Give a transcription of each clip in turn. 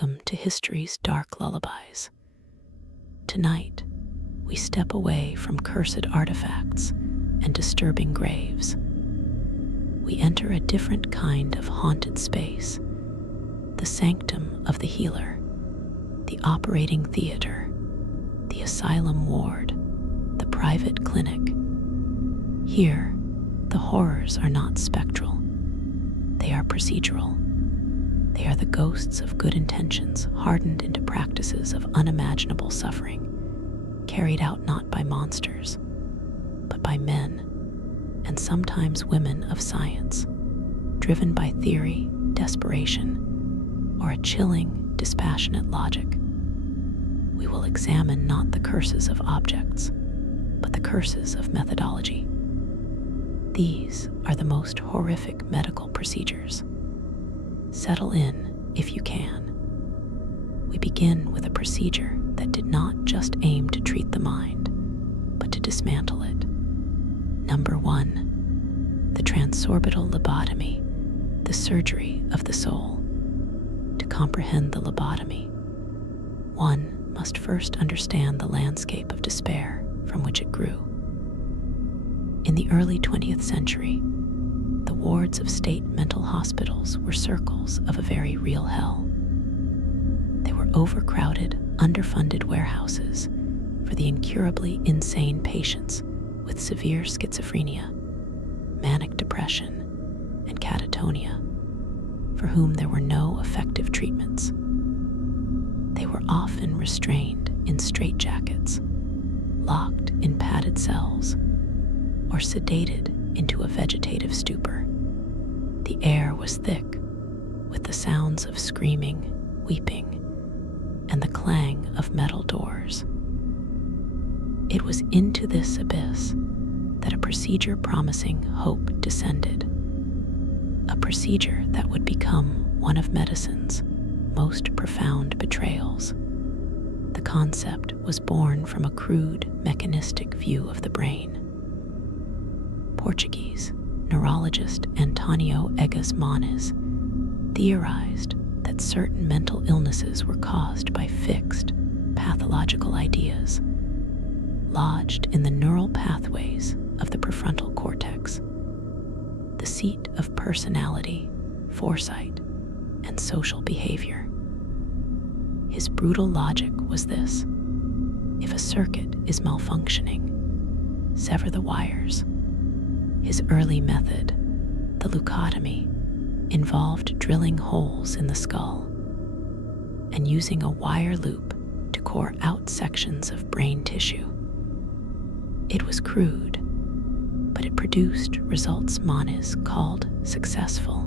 Welcome to history's dark lullabies. Tonight, we step away from cursed artifacts and disturbing graves. We enter a different kind of haunted space, the sanctum of the healer, the operating theater, the asylum ward, the private clinic. Here, the horrors are not spectral. They are procedural. They are the ghosts of good intentions hardened into practices of unimaginable suffering, carried out not by monsters, but by men, and sometimes women of science, driven by theory, desperation, or a chilling, dispassionate logic. We will examine not the curses of objects, but the curses of methodology. These are the most horrific medical procedures. Settle in if you can. We begin with a procedure that did not just aim to treat the mind, but to dismantle it. Number 1, the transorbital lobotomy, the surgery of the soul. To comprehend the lobotomy, one must first understand the landscape of despair from which it grew. In the early 20th century, the wards of state mental hospitals were circles of a very real hell. They were overcrowded, underfunded warehouses for the incurably insane patients with severe schizophrenia, manic depression, and catatonia, for whom there were no effective treatments. They were often restrained in straitjackets, locked in padded cells, or sedated into a vegetative stupor. The air was thick with the sounds of screaming, weeping, and the clang of metal doors. It was into this abyss that a procedure promising hope descended, a procedure that would become one of medicine's most profound betrayals. The concept was born from a crude, mechanistic view of the brain. Portuguese neurologist Antonio Egas Moniz theorized that certain mental illnesses were caused by fixed, pathological ideas lodged in the neural pathways of the prefrontal cortex, the seat of personality, foresight, and social behavior. His brutal logic was this: if a circuit is malfunctioning, sever the wires. His early method, the leucotomy, involved drilling holes in the skull and using a wire loop to core out sections of brain tissue. It was crude, but it produced results Moniz called successful.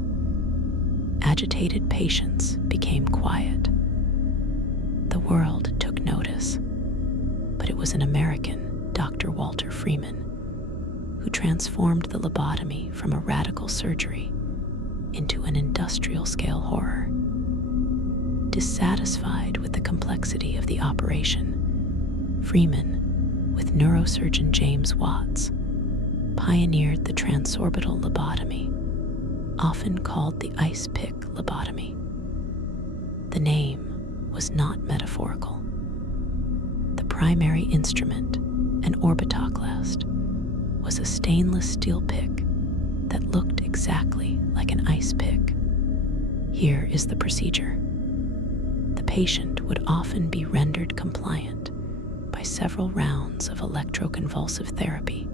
Agitated patients became quiet. The world took notice, but it was an American, Dr. Walter Freeman, who transformed the lobotomy from a radical surgery into an industrial-scale horror. Dissatisfied with the complexity of the operation, Freeman, with neurosurgeon James Watts, pioneered the transorbital lobotomy, often called the ice pick lobotomy. The name was not metaphorical. The primary instrument, an orbitoclast, was a stainless steel pick that looked exactly like an ice pick. Here is the procedure. The patient would often be rendered compliant by several rounds of electroconvulsive therapy,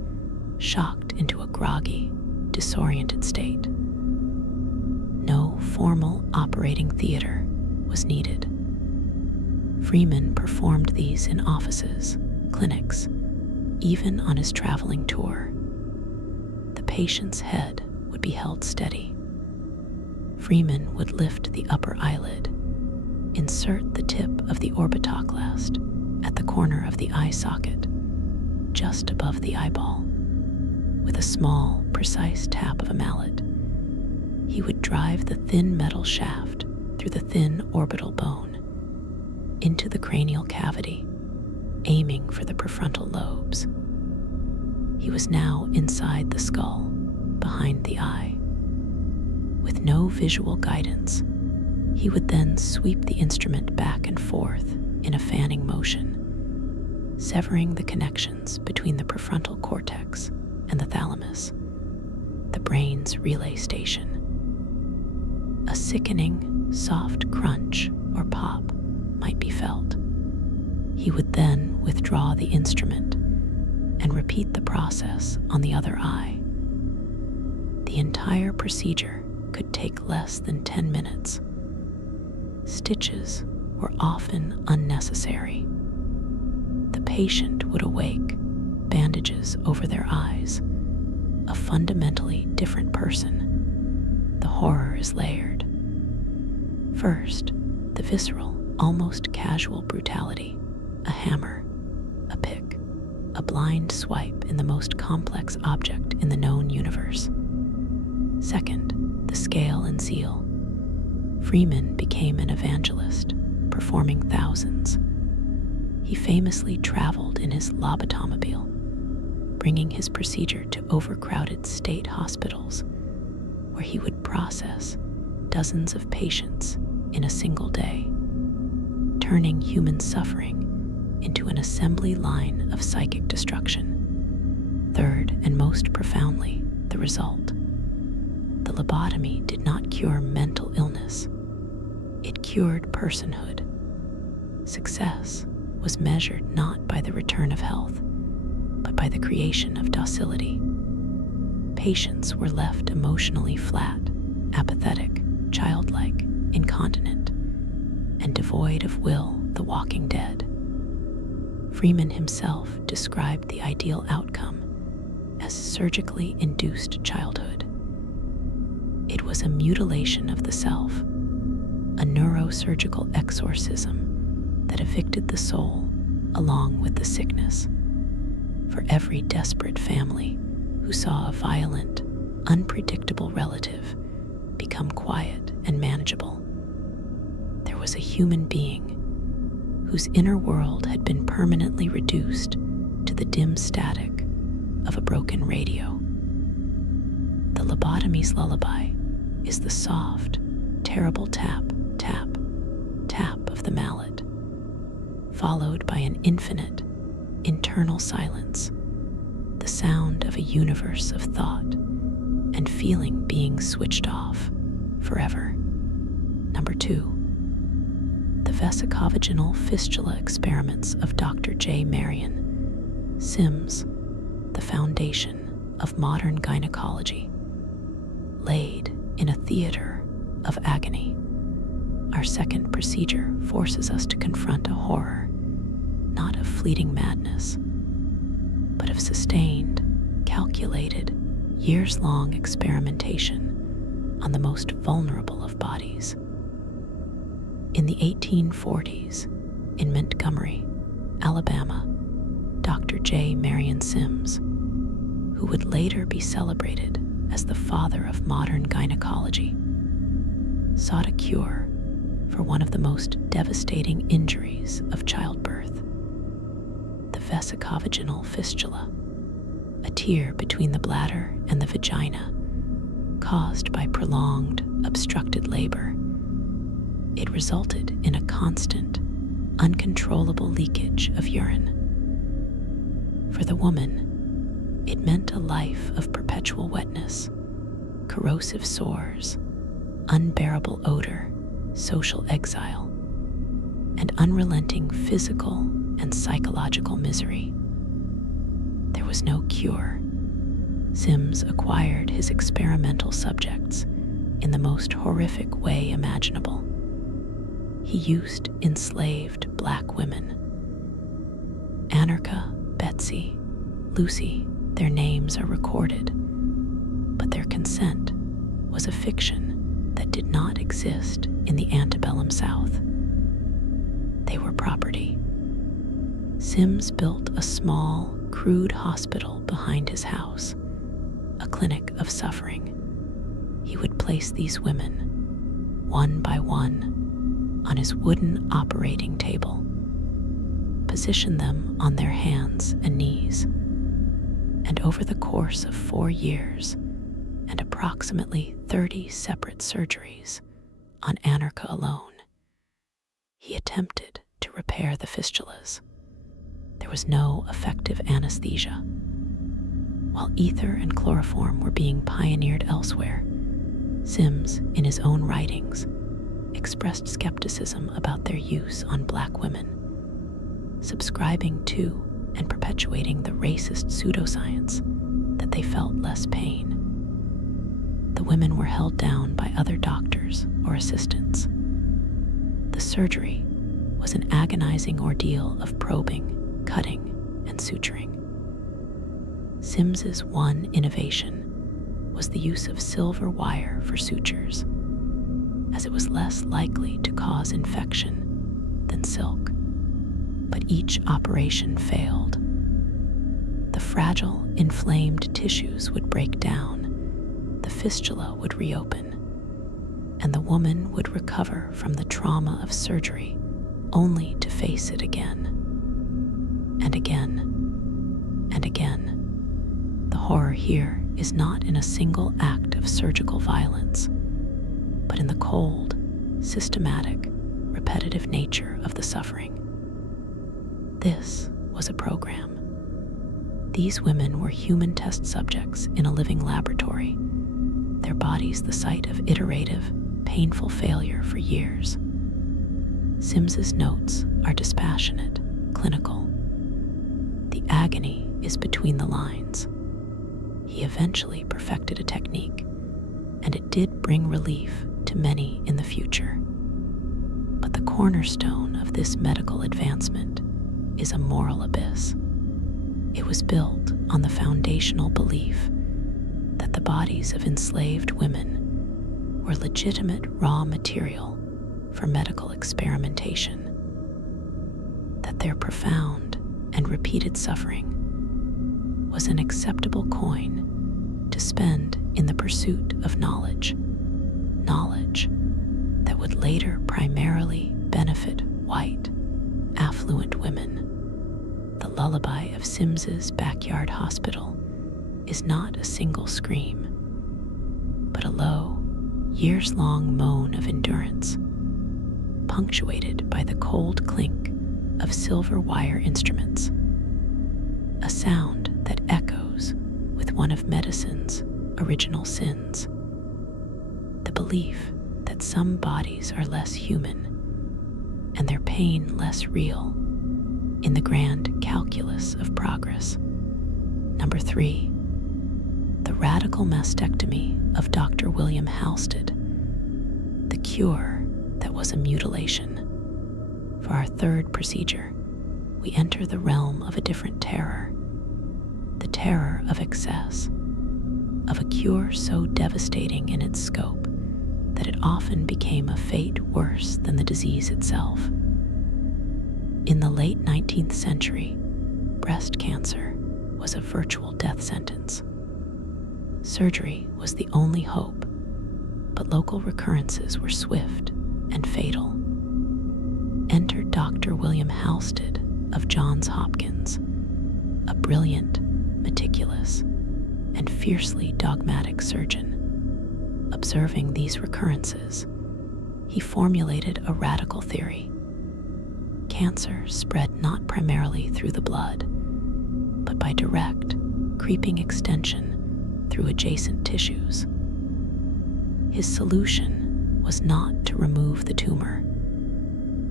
shocked into a groggy, disoriented state. No formal operating theater was needed. Freeman performed these in offices, clinics, even on his traveling tour. The patient's head would be held steady. Freeman would lift the upper eyelid, insert the tip of the orbitoclast at the corner of the eye socket, just above the eyeball. With a small, precise tap of a mallet, he would drive the thin metal shaft through the thin orbital bone into the cranial cavity, aiming for the prefrontal lobes. He was now inside the skull, behind the eye. With no visual guidance, He would then sweep the instrument back and forth in a fanning motion, severing the connections between the prefrontal cortex and the thalamus, the brain's relay station. A sickening, soft crunch or pop might be felt. He would then withdraw the instrument and repeat the process on the other eye. The entire procedure could take less than 10 minutes. Stitches were often unnecessary. The patient would awake, bandages over their eyes, a fundamentally different person. The horror is layered. First, the visceral, almost casual brutality, a hammer, a pick, a blind swipe in the most complex object in the known universe. Second, the scale and zeal. Freeman became an evangelist, performing thousands. He famously traveled in his lobotomobile, bringing his procedure to overcrowded state hospitals, where he would process dozens of patients in a single day, turning human suffering into an assembly line of psychic destruction. Third, and most profoundly, the result. The lobotomy did not cure mental illness. It cured personhood. Success was measured not by the return of health, but by the creation of docility. Patients were left emotionally flat, apathetic, childlike, incontinent, and devoid of will, the walking dead. Freeman himself described the ideal outcome as surgically induced childhood. It was a mutilation of the self, a neurosurgical exorcism that evicted the soul along with the sickness. For every desperate family who saw a violent, unpredictable relative become quiet and manageable, there was a human being whose inner world had been permanently reduced to the dim static of a broken radio. The lobotomy's lullaby is the soft, terrible tap, tap, tap of the mallet, followed by an infinite, internal silence, the sound of a universe of thought and feeling being switched off forever. Number 2. The vesicovaginal fistula experiments of Dr. J. Marion Sims, the foundation of modern gynecology, laid in a theater of agony. Our second procedure forces us to confront a horror, not of fleeting madness, but of sustained, calculated, years-long experimentation on the most vulnerable of bodies. In the 1840s, in Montgomery, Alabama, Dr. J. Marion Sims, who would later be celebrated as the father of modern gynecology, sought a cure for one of the most devastating injuries of childbirth, the vesicovaginal fistula, a tear between the bladder and the vagina caused by prolonged, obstructed labor. It resulted in a constant, uncontrollable leakage of urine. For the woman, it meant a life of perpetual wetness, corrosive sores, unbearable odor, social exile, and unrelenting physical and psychological misery. There was no cure. Sims acquired his experimental subjects in the most horrific way imaginable. He used enslaved black women. Anarcha, Betsy, Lucy, their names are recorded, but their consent was a fiction that did not exist in the antebellum South. They were property. Sims built a small, crude hospital behind his house, a clinic of suffering. He would place these women, one by one, on his wooden operating table, position them on their hands and knees, and over the course of 4 years and approximately 30 separate surgeries, on Anarcha alone. He attempted to repair the fistulas. There was no effective anesthesia. While ether and chloroform were being pioneered elsewhere, Sims, in his own writings, expressed skepticism about their use on Black women, subscribing to and perpetuating the racist pseudoscience that they felt less pain. The women were held down by other doctors or assistants. The surgery was an agonizing ordeal of probing, cutting, and suturing. Sims's one innovation was the use of silver wire for sutures, as it was less likely to cause infection than silk. But each operation failed. The fragile, inflamed tissues would break down, the fistula would reopen, and the woman would recover from the trauma of surgery only to face it again. And again, and again. The horror here is not in a single act of surgical violence, but in the cold, systematic, repetitive nature of the suffering. This was a program. These women were human test subjects in a living laboratory, their bodies the site of iterative, painful failure for years. Sims's notes are dispassionate, clinical. The agony is between the lines. He eventually perfected a technique, and it did bring relief to many in the future. But the cornerstone of this medical advancement is a moral abyss. It was built on the foundational belief that the bodies of enslaved women were legitimate raw material for medical experimentation, that their profound and repeated suffering was an acceptable coin to spend in the pursuit of knowledge that would later primarily benefit white, affluent women. The lullaby of Sims's backyard hospital is not a single scream, but a low, years-long moan of endurance, punctuated by the cold clink of silver wire instruments, a sound that echoes with one of medicine's original sins, the belief that some bodies are less human and their pain less real in the grand calculus of progress. Number 3, the radical mastectomy of Dr. William Halsted, the cure that was a mutilation. For our third procedure, we enter the realm of a different terror, the terror of excess, of a cure so devastating in its scope that it often became a fate worse than the disease itself. In the late 19th century, breast cancer was a virtual death sentence. Surgery was the only hope, but local recurrences were swift and fatal. Enter Dr. William Halsted of Johns Hopkins, a brilliant, meticulous, and fiercely dogmatic surgeon. Observing these recurrences, he formulated a radical theory. Cancer spread not primarily through the blood, but by direct, creeping extension through adjacent tissues. His solution was not to remove the tumor,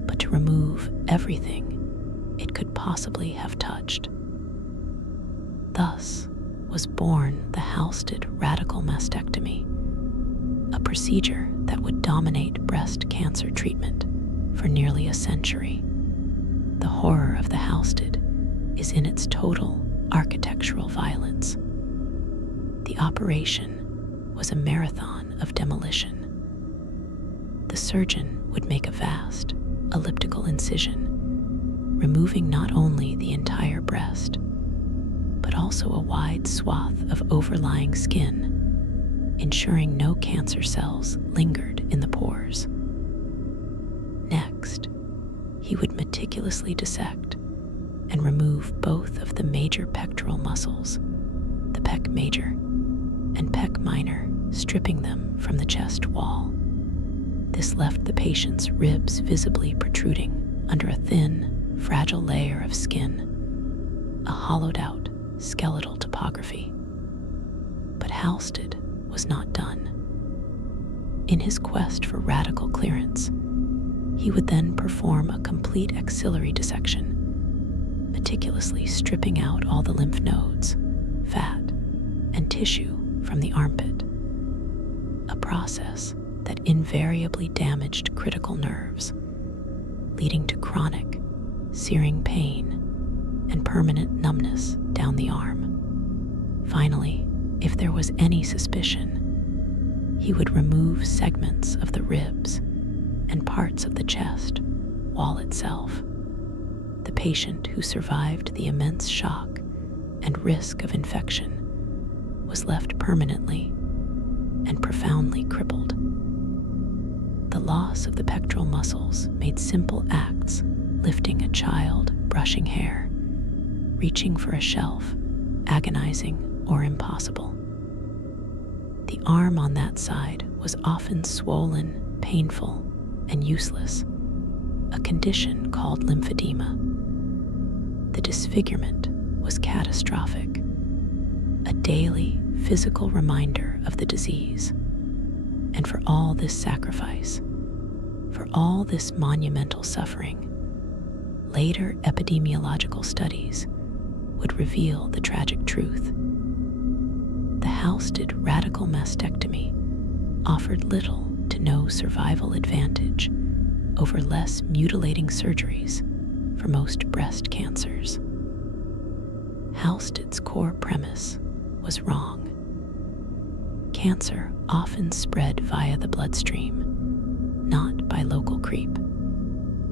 but to remove everything it could possibly have touched. Thus was born the Halsted radical mastectomy, a procedure that would dominate breast cancer treatment for nearly a century. The horror of the Halsted is in its total architectural violence. The operation was a marathon of demolition. The surgeon would make a vast, elliptical incision, removing not only the entire breast, but also a wide swath of overlying skin, ensuring no cancer cells lingered in the pores. Next, he would meticulously dissect and remove both of the major pectoral muscles, the pec major and pec minor, stripping them from the chest wall. This left the patient's ribs visibly protruding under a thin, fragile layer of skin, a hollowed-out skeletal topography. But Halsted was not done. In his quest for radical clearance, he would then perform a complete axillary dissection, meticulously stripping out all the lymph nodes, fat, and tissue from the armpit, a process that invariably damaged critical nerves, leading to chronic, searing pain and permanent numbness down the arm. Finally, if there was any suspicion, he would remove segments of the ribs and parts of the chest wall itself. The patient who survived the immense shock and risk of infection was left permanently and profoundly crippled. The loss of the pectoral muscles made simple acts, lifting a child, brushing hair, reaching for a shelf, agonizing or impossible. The arm on that side was often swollen, painful, and useless, a condition called lymphedema. The disfigurement was catastrophic, a daily physical reminder of the disease. And for all this sacrifice, for all this monumental suffering, later epidemiological studies would reveal the tragic truth. The Halsted radical mastectomy offered little to no survival advantage over less mutilating surgeries for most breast cancers. Halsted's core premise was wrong. Cancer often spread via the bloodstream, not by local creep.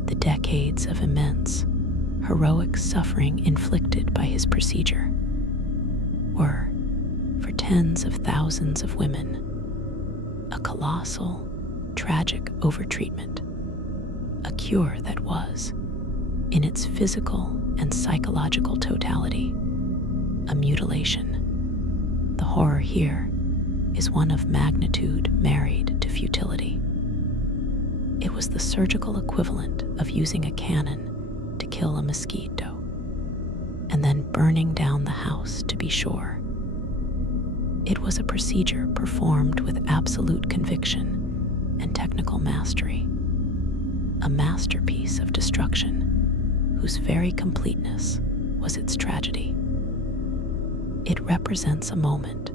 The decades of immense, heroic suffering inflicted by his procedure were, for tens of thousands of women, a colossal, tragic overtreatment, a cure that was, in its physical and psychological totality, a mutilation. The horror here is one of magnitude married to futility. It was the surgical equivalent of using a cannon to kill a mosquito, and then burning down the house to be sure. It was a procedure performed with absolute conviction and technical mastery, a masterpiece of destruction whose very completeness was its tragedy. It represents a moment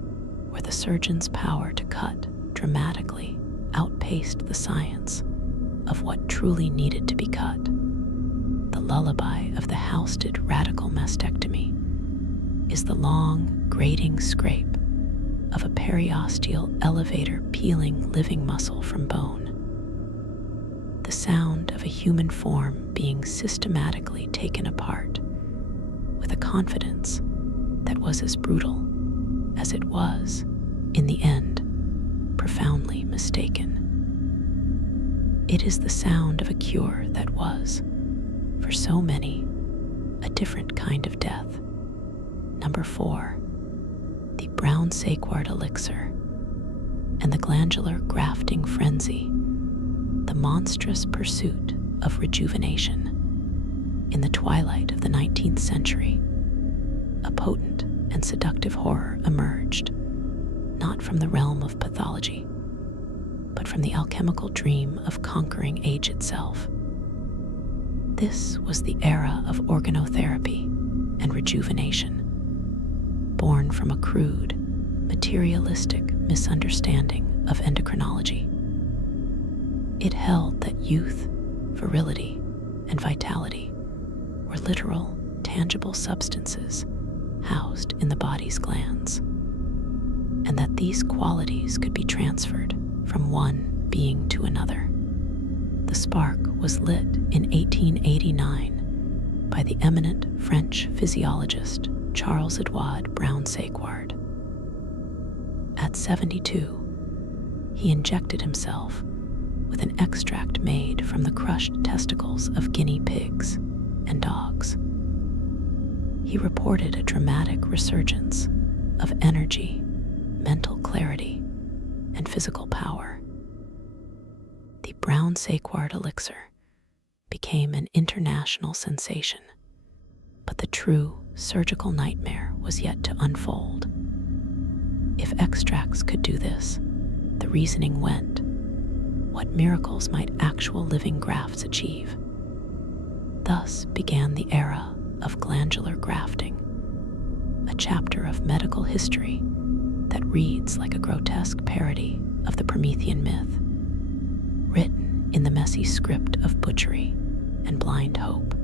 where the surgeon's power to cut dramatically outpaced the science of what truly needed to be cut. The lullaby of the Halsted radical mastectomy is the long, grating scrape of a periosteal elevator peeling living muscle from bone. The sound of a human form being systematically taken apart with a confidence that was as brutal as it was, in the end, profoundly mistaken. It is the sound of a cure that was, for so many, a different kind of death. Number 4, the brown saquard elixir and the glandular grafting frenzy, the monstrous pursuit of rejuvenation. In the twilight of the 19th century, a potent and seductive horror emerged, not from the realm of pathology, but from the alchemical dream of conquering age itself. This was the era of organotherapy and rejuvenation, born from a crude, materialistic misunderstanding of endocrinology. It held that youth, virility, and vitality were literal, tangible substances housed in the body's glands, and that these qualities could be transferred from one being to another. The spark was lit in 1889 by the eminent French physiologist Charles-Édouard Brown-Séquard. At 72, he injected himself with an extract made from the crushed testicles of guinea pigs and dogs. He reported a dramatic resurgence of energy, mental clarity, and physical power. The brown saquard elixir became an international sensation, but the true surgical nightmare was yet to unfold. If extracts could do this, the reasoning went, what miracles might actual living grafts achieve? Thus began the era of glandular grafting, a chapter of medical history that reads like a grotesque parody of the Promethean myth, written in the messy script of butchery and blind hope.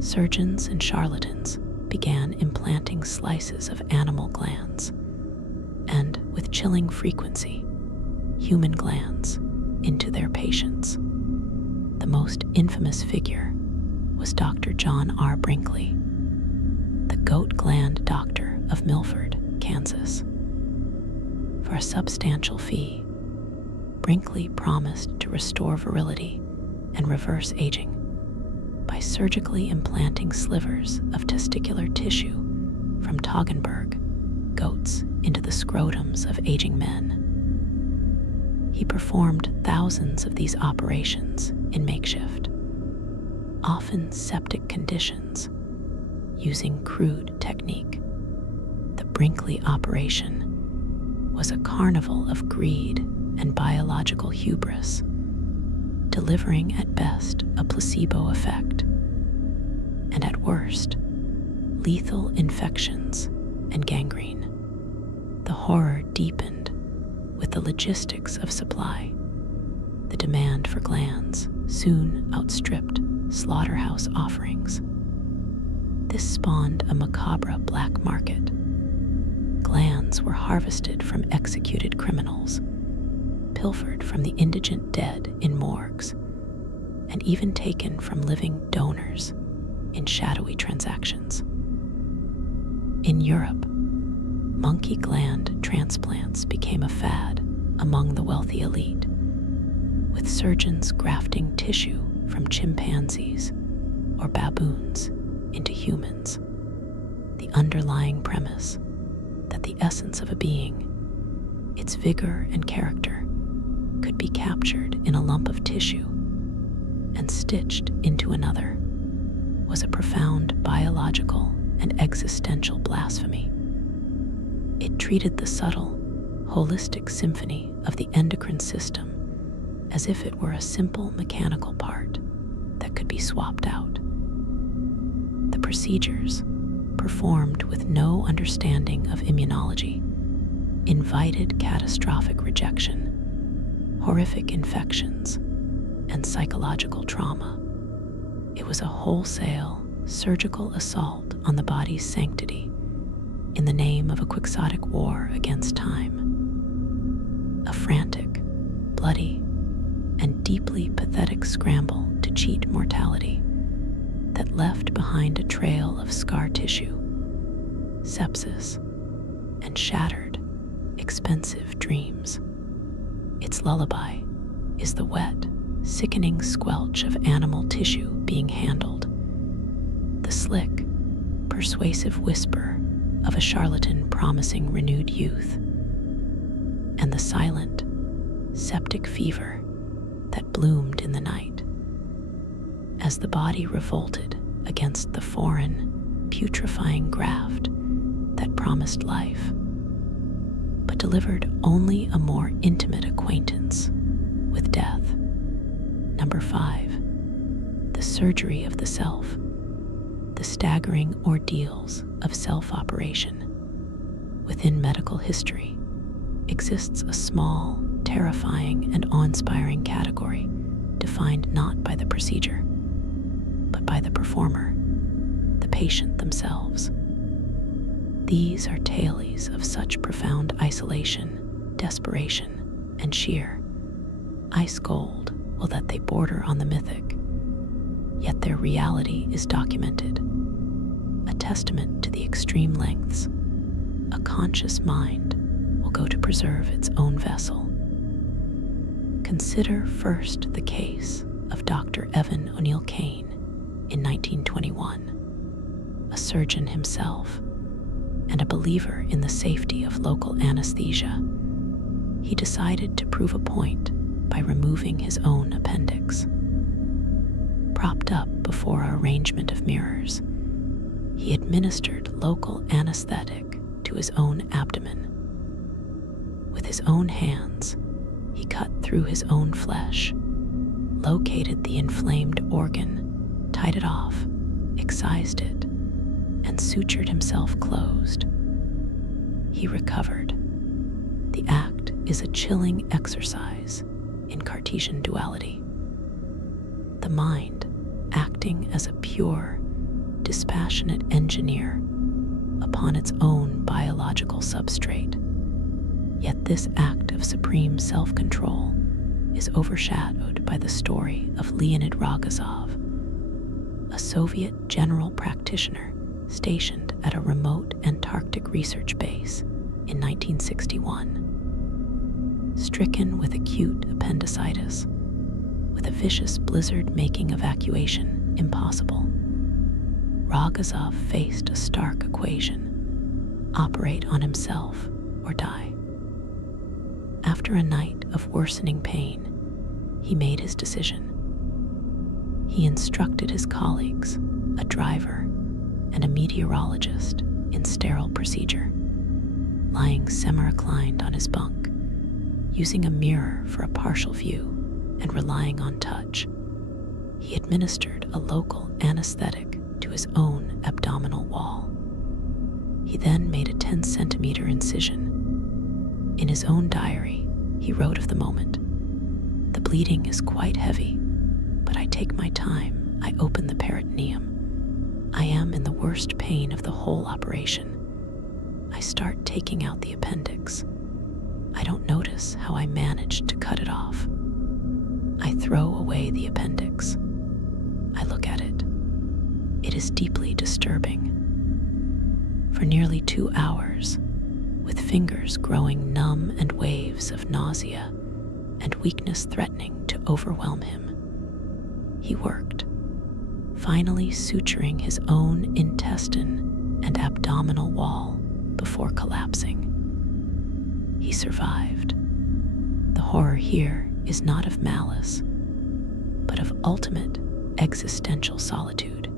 Surgeons and charlatans began implanting slices of animal glands, and with chilling frequency, human glands into their patients. The most infamous figure was Dr. John R. Brinkley, the goat gland doctor of Milford, Kansas. For a substantial fee, Brinkley promised to restore virility and reverse aging by surgically implanting slivers of testicular tissue from Toggenburg goats into the scrotums of aging men. He performed thousands of these operations in makeshift, often septic conditions, using crude technique. The Brinkley operation was a carnival of greed and biological hubris, delivering at best a placebo effect, and at worst, lethal infections and gangrene. The horror deepened with the logistics of supply. The demand for glands soon outstripped slaughterhouse offerings. This spawned a macabre black market. Glands were harvested from executed criminals, pilfered from the indigent dead in morgues, and even taken from living donors in shadowy transactions. In Europe, monkey gland transplants became a fad among the wealthy elite, with surgeons grafting tissue from chimpanzees or baboons into humans. The underlying premise that the essence of a being, its vigor and character, could be captured in a lump of tissue and stitched into another was a profound biological and existential blasphemy. It treated the subtle, holistic symphony of the endocrine system as if it were a simple mechanical part that could be swapped out. The procedures, performed with no understanding of immunology, invited catastrophic rejection, horrific infections, and psychological trauma. It was a wholesale, surgical assault on the body's sanctity in the name of a quixotic war against time. A frantic, bloody, and deeply pathetic scramble to cheat mortality that left behind a trail of scar tissue, sepsis, and shattered, expensive dreams. Its lullaby is the wet, sickening squelch of animal tissue being handled, the slick, persuasive whisper of a charlatan promising renewed youth, and the silent, septic fever that bloomed in the night as the body revolted against the foreign, putrefying graft that promised life, but delivered only a more intimate acquaintance with death. Number 5, the surgery of the self, the staggering ordeals of self-operation. Within medical history exists a small, terrifying, and awe-inspiring category defined not by the procedure, but by the performer, the patient themselves. These are tales of such profound isolation, desperation, and sheer ice cold, well, that they border on the mythic, yet their reality is documented, a testament to the extreme lengths a conscious mind will go to preserve its own vessel. Consider first the case of Dr. Evan O'Neill Kane in 1921, a surgeon himself and a believer in the safety of local anesthesia. He decided to prove a point by removing his own appendix. Propped up before an arrangement of mirrors, he administered local anesthetic to his own abdomen. With his own hands, he cut through his own flesh, located the inflamed organ, tied it off, excised it, and sutured himself closed. He recovered. The act is a chilling exercise in Cartesian duality. The mind acting as a pure, dispassionate engineer upon its own biological substrate. Yet this act of supreme self-control is overshadowed by the story of Leonid Rogozov, a Soviet general practitioner stationed at a remote Antarctic research base in 1961. Stricken with acute appendicitis, with a vicious blizzard making evacuation impossible, Rogozov faced a stark equation: operate on himself or die. After a night of worsening pain, he made his decision. He instructed his colleagues, a driver, and a meteorologist in sterile procedure, lying semi-reclined on his bunk, using a mirror for a partial view and relying on touch. He administered a local anesthetic to his own abdominal wall. He then made a 10-centimeter incision. In his own diary, he wrote of the moment, "The bleeding is quite heavy, but I take my time. I open the peritoneum. I am in the worst pain of the whole operation. I start taking out the appendix. I don't notice how I managed to cut it off. I throw away the appendix. I look at it. It is deeply disturbing. For nearly 2 hours, with fingers growing numb and waves of nausea and weakness threatening to overwhelm him, he worked, finally suturing his own intestine and abdominal wall before collapsing. He survived. The horror here is not of malice, but of ultimate existential solitude.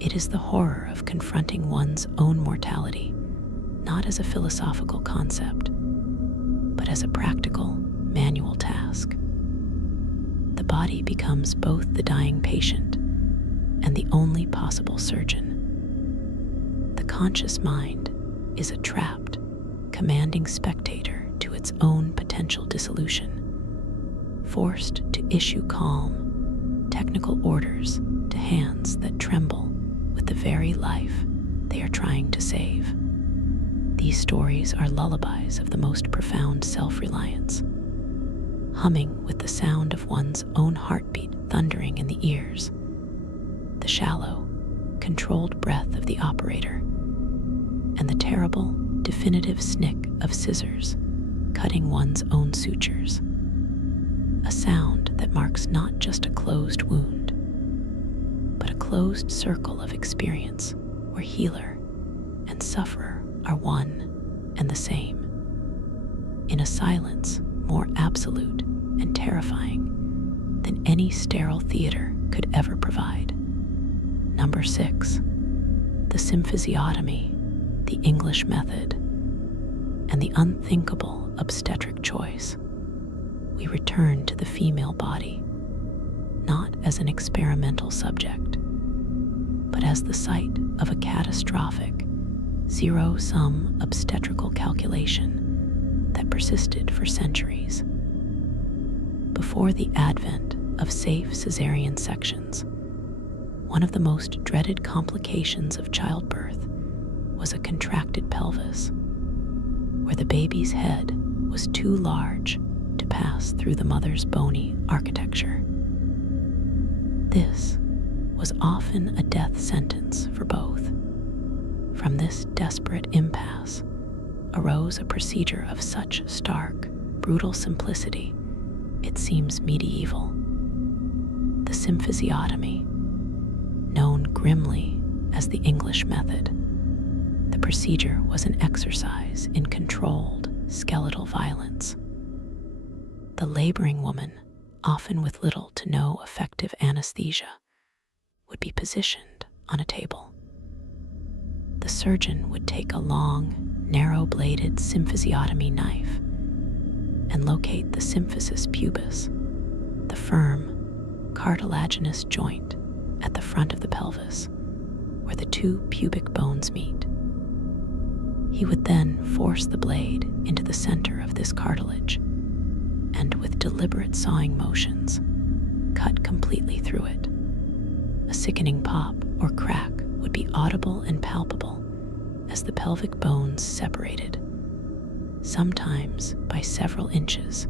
It is the horror of confronting one's own mortality, not as a philosophical concept, but as a practical, manual task. The body becomes both the dying patient and the only possible surgeon. The conscious mind is a trapped, commanding spectator to its own potential dissolution, forced to issue calm, technical orders to hands that tremble with the very life they are trying to save. These stories are lullabies of the most profound self-reliance, humming with the sound of one's own heartbeat thundering in the ears, the shallow, controlled breath of the operator, and the terrible, definitive snick of scissors cutting one's own sutures. A sound that marks not just a closed wound, but a closed circle of experience where healer and sufferer are one and the same, in a silence more absolute and terrifying than any sterile theater could ever provide. Number 6, the symphysiotomy, the English method, and the unthinkable obstetric choice. We return to the female body, not as an experimental subject, but as the site of a catastrophic, zero-sum obstetrical calculation that persisted for centuries. Before the advent of safe cesarean sections, one of the most dreaded complications of childbirth was a contracted pelvis, where the baby's head was too large to pass through the mother's bony architecture. This was often a death sentence for both. From this desperate impasse arose a procedure of such stark, brutal simplicity, it seems medieval. The symphysiotomy, known grimly as the English method. The procedure was an exercise in controlled skeletal violence. The laboring woman, often with little to no effective anesthesia, would be positioned on a table. The surgeon would take a long, narrow-bladed symphysiotomy knife and locate the symphysis pubis, the firm, cartilaginous joint at the front of the pelvis, where the two pubic bones meet. He would then force the blade into the center of this cartilage and, with deliberate sawing motions, cut completely through it. A sickening pop or crack would be audible and palpable as the pelvic bones separated, sometimes by several inches,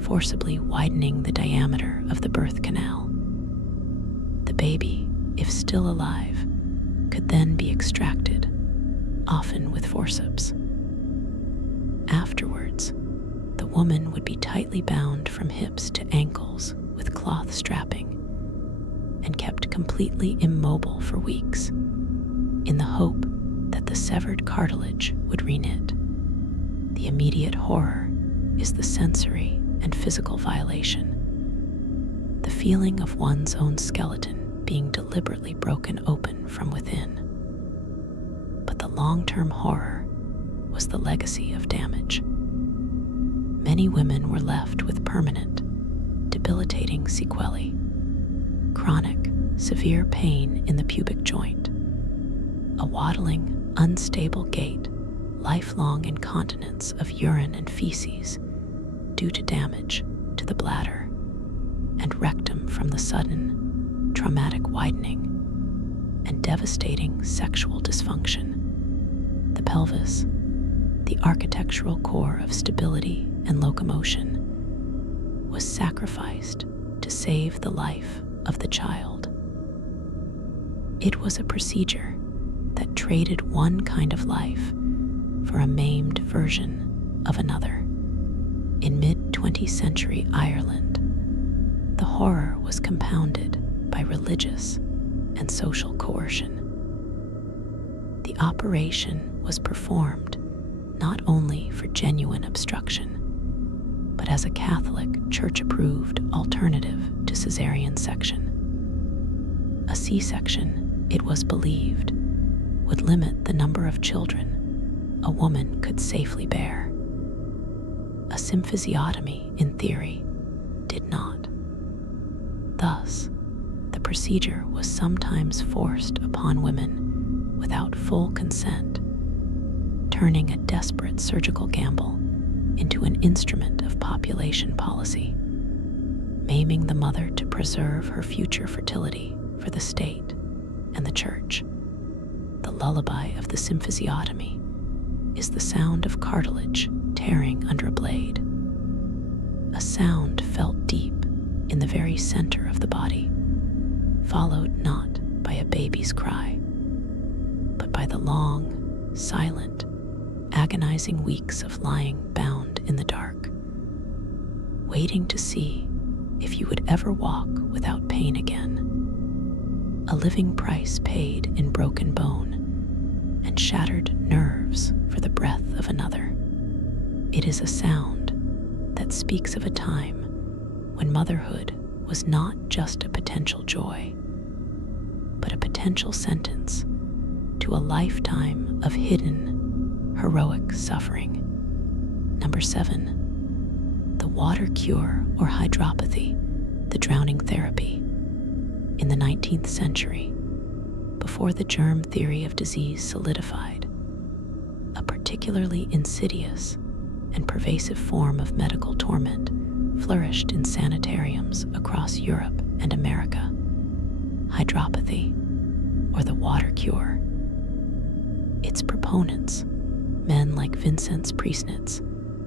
forcibly widening the diameter of the birth canal. The baby, if still alive, could then be extracted, often with forceps. Afterwards, the woman would be tightly bound from hips to ankles with cloth strapping and kept completely immobile for weeks, in the hope that the severed cartilage would reknit. The immediate horror is the sensory and physical violation, the feeling of one's own skeleton being deliberately broken open from within. But the long-term horror was the legacy of damage. Many women were left with permanent, debilitating sequelae: chronic, severe pain in the pubic joint, a waddling, unstable gait, lifelong incontinence of urine and feces due to damage to the bladder and rectum from the sudden, traumatic widening, and devastating sexual dysfunction. The pelvis, the architectural core of stability and locomotion, was sacrificed to save the life of the child. It was a procedure that traded one kind of life for a maimed version of another. In mid-20th century Ireland, the horror was compounded by religious and social coercion. The operation was performed not only for genuine obstruction, but as a Catholic, church-approved alternative to cesarean section. A C-section, it was believed, would limit the number of children a woman could safely bear. A symphysiotomy, in theory, did not. Thus, the procedure was sometimes forced upon women without full consent, turning a desperate surgical gamble into an instrument of population policy, maiming the mother to preserve her future fertility for the state and the church. The lullaby of the symphysiotomy is the sound of cartilage tearing under a blade, a sound felt deep in the very center of the body, followed not by a baby's cry, but by the long, silent, agonizing weeks of lying bound in the dark, waiting to see if you would ever walk without pain again. A living price paid in broken bone and shattered nerves for the breath of another. It is a sound that speaks of a time when motherhood was not just a potential joy, but a potential sentence to a lifetime of hidden, heroic suffering. Number 7, the water cure or hydropathy, the drowning therapy. In the 19th century, before the germ theory of disease solidified, a particularly insidious and pervasive form of medical torment flourished in sanitariums across Europe and America: hydropathy, or the water cure. Its proponents, men like Vincent Priesnitz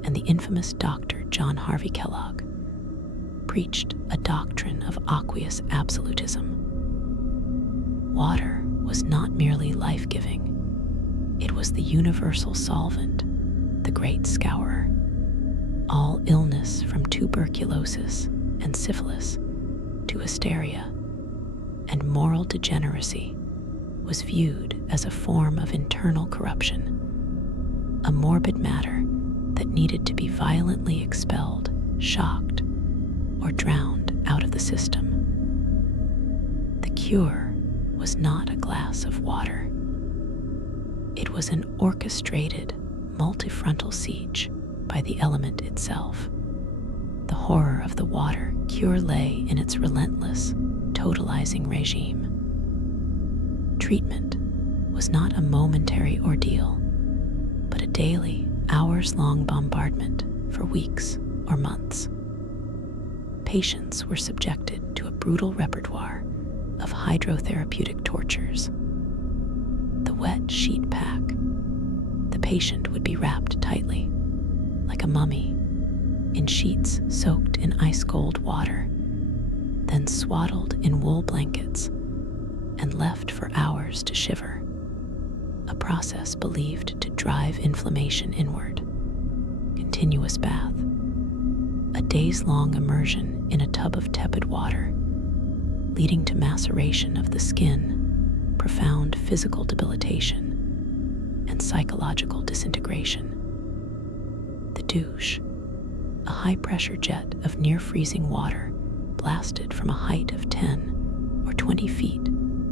and the infamous Dr. John Harvey Kellogg, preached a doctrine of aqueous absolutism. Water was not merely life-giving, it was the universal solvent, the great scourer. All illness from tuberculosis and syphilis to hysteria and moral degeneracy was viewed as a form of internal corruption, a morbid matter that needed to be violently expelled shocked, or drowned out of the system. The cure was not a glass of water. It was an orchestrated, multifrontal siege by the element itself. The horror of the water cure lay in its relentless, totalizing regime. Treatment was not a momentary ordeal, but a daily, hours-long bombardment for weeks or months. Patients were subjected to a brutal repertoire of hydrotherapeutic tortures. The wet sheet pack. The patient would be wrapped tightly, like a mummy, in sheets soaked in ice-cold water, then swaddled in wool blankets and left for hours to shiver, a process believed to drive inflammation inward. Continuous bath. A days-long immersion in a tub of tepid water, leading to maceration of the skin, profound physical debilitation, and psychological disintegration. The douche, a high-pressure jet of near-freezing water blasted from a height of 10 or 20 feet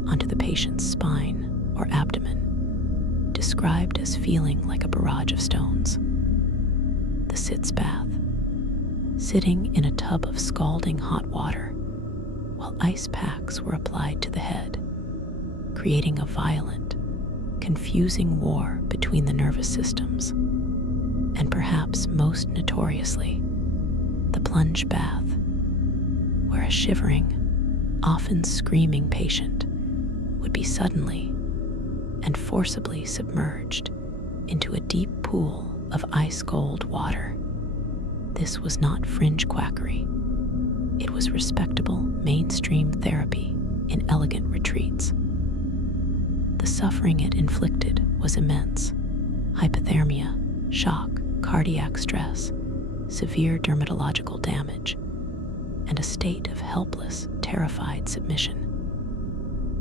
onto the patient's spine or abdomen, described as feeling like a barrage of stones. The sitz bath, sitting in a tub of scalding hot water while ice packs were applied to the head, creating a violent, confusing war between the nervous systems. And perhaps most notoriously, the plunge bath, where a shivering, often screaming patient would be suddenly and forcibly submerged into a deep pool of ice-cold water. This was not fringe quackery. It was respectable mainstream therapy in elegant retreats. The suffering it inflicted was immense. Hypothermia, shock, cardiac stress, severe dermatological damage, and a state of helpless, terrified submission.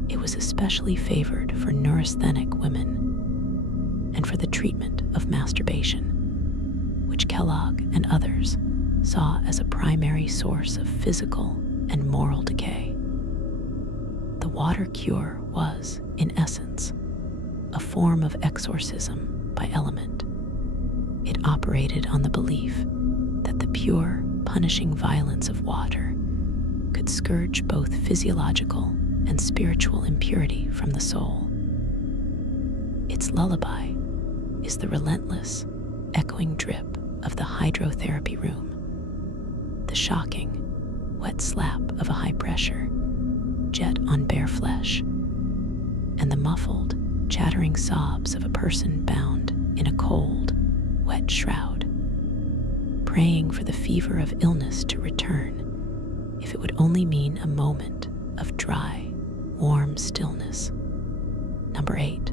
It was especially favored for neurasthenic women and for the treatment of masturbation, which Kellogg and others saw as a primary source of physical and moral decay. The water cure was, in essence, a form of exorcism by element. It operated on the belief that the pure, punishing violence of water could scourge both physiological and spiritual impurity from the soul. Its lullaby is the relentless, echoing drip of the hydrotherapy room, the shocking, wet slap of a high-pressure jet on bare flesh, and the muffled, chattering sobs of a person bound in a cold, wet shroud, praying for the fever of illness to return if it would only mean a moment of dry, warm stillness. Number 8.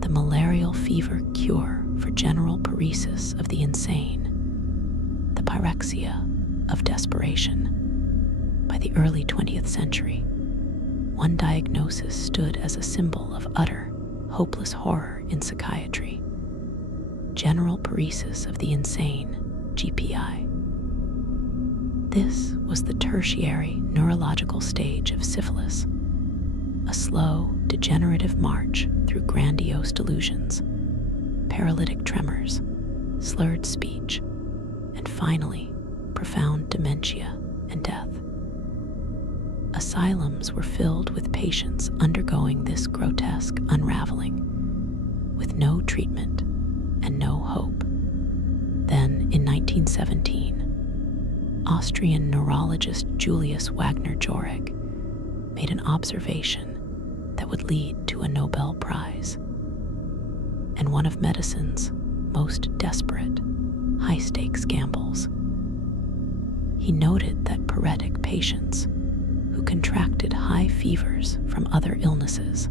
The malarial fever cure for general paresis of the insane, the pyrexia of desperation. By the early 20th century, one diagnosis stood as a symbol of utter, hopeless horror in psychiatry: general paresis of the insane, GPI. This was the tertiary neurological stage of syphilis, a slow, degenerative march through grandiose delusions, paralytic tremors, slurred speech, and finally, profound dementia and death. Asylums were filled with patients undergoing this grotesque unraveling, with no treatment and no hope. Then, in 1917, Austrian neurologist Julius Wagner-Jauregg made an observation that would lead to a Nobel Prize, and one of medicine's most desperate, high-stakes gambles. He noted that paretic patients who contracted high fevers from other illnesses,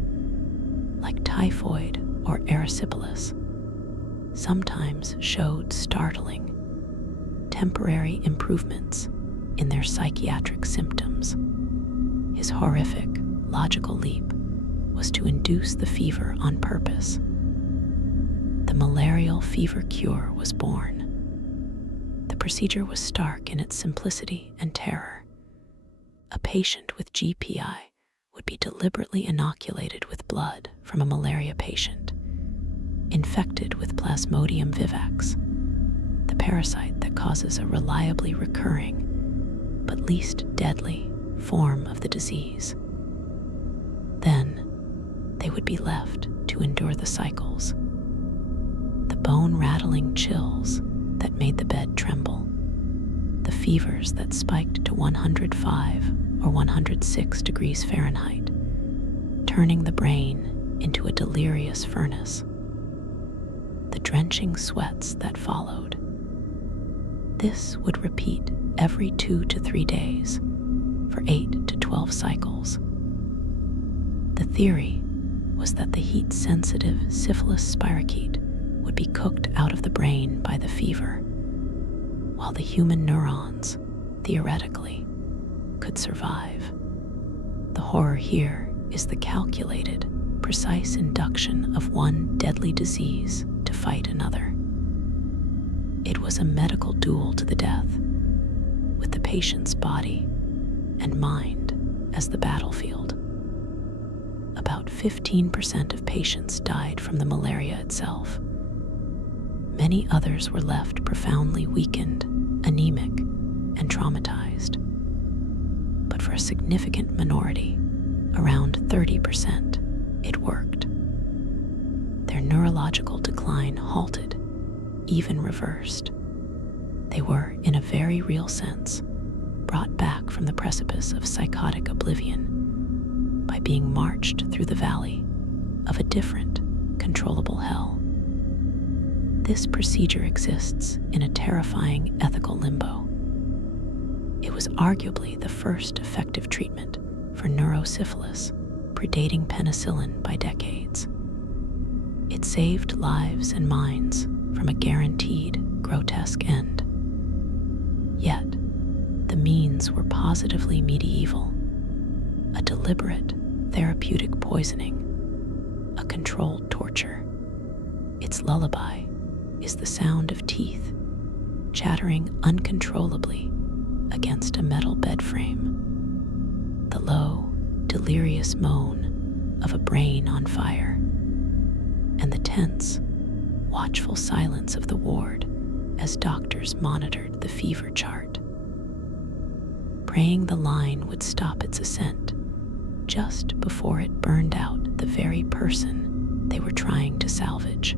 like typhoid or erysipelas, sometimes showed startling, temporary improvements in their psychiatric symptoms. His horrific, logical leap was to induce the fever on purpose. The malarial fever cure was born. The procedure was stark in its simplicity and terror. A patient with GPI would be deliberately inoculated with blood from a malaria patient, infected with Plasmodium vivax, the parasite that causes a reliably recurring but least deadly form of the disease. Then they would be left to endure the cycles, the bone-rattling chills that made the bed tremble, the fevers that spiked to 105 or 106 degrees Fahrenheit, turning the brain into a delirious furnace, the drenching sweats that followed. This would repeat every 2 to 3 days for 8 to 12 cycles. The theory was that the heat-sensitive syphilis spirochete would be cooked out of the brain by the fever, while the human neurons, theoretically, could survive. The horror here is the calculated, precise induction of one deadly disease to fight another. It was a medical duel to the death, with the patient's body and mind as the battlefield. About 15% of patients died from the malaria itself. Many others were left profoundly weakened, anemic, and traumatized. But for a significant minority, around 30%, it worked. Their neurological decline halted, even reversed. They were, in a very real sense, brought back from the precipice of psychotic oblivion by being marched through the valley of a different, controllable hell. This procedure exists in a terrifying ethical limbo. It was arguably the first effective treatment for neurosyphilis, predating penicillin by decades. It saved lives and minds from a guaranteed, grotesque end. Yet, the means were positively medieval, a deliberate, therapeutic poisoning, a controlled torture. Its lullaby is the sound of teeth chattering uncontrollably against a metal bed frame, the low, delirious moan of a brain on fire, and the tense, watchful silence of the ward as doctors monitored the fever chart, praying the line would stop its ascent just before it burned out the very person they were trying to salvage.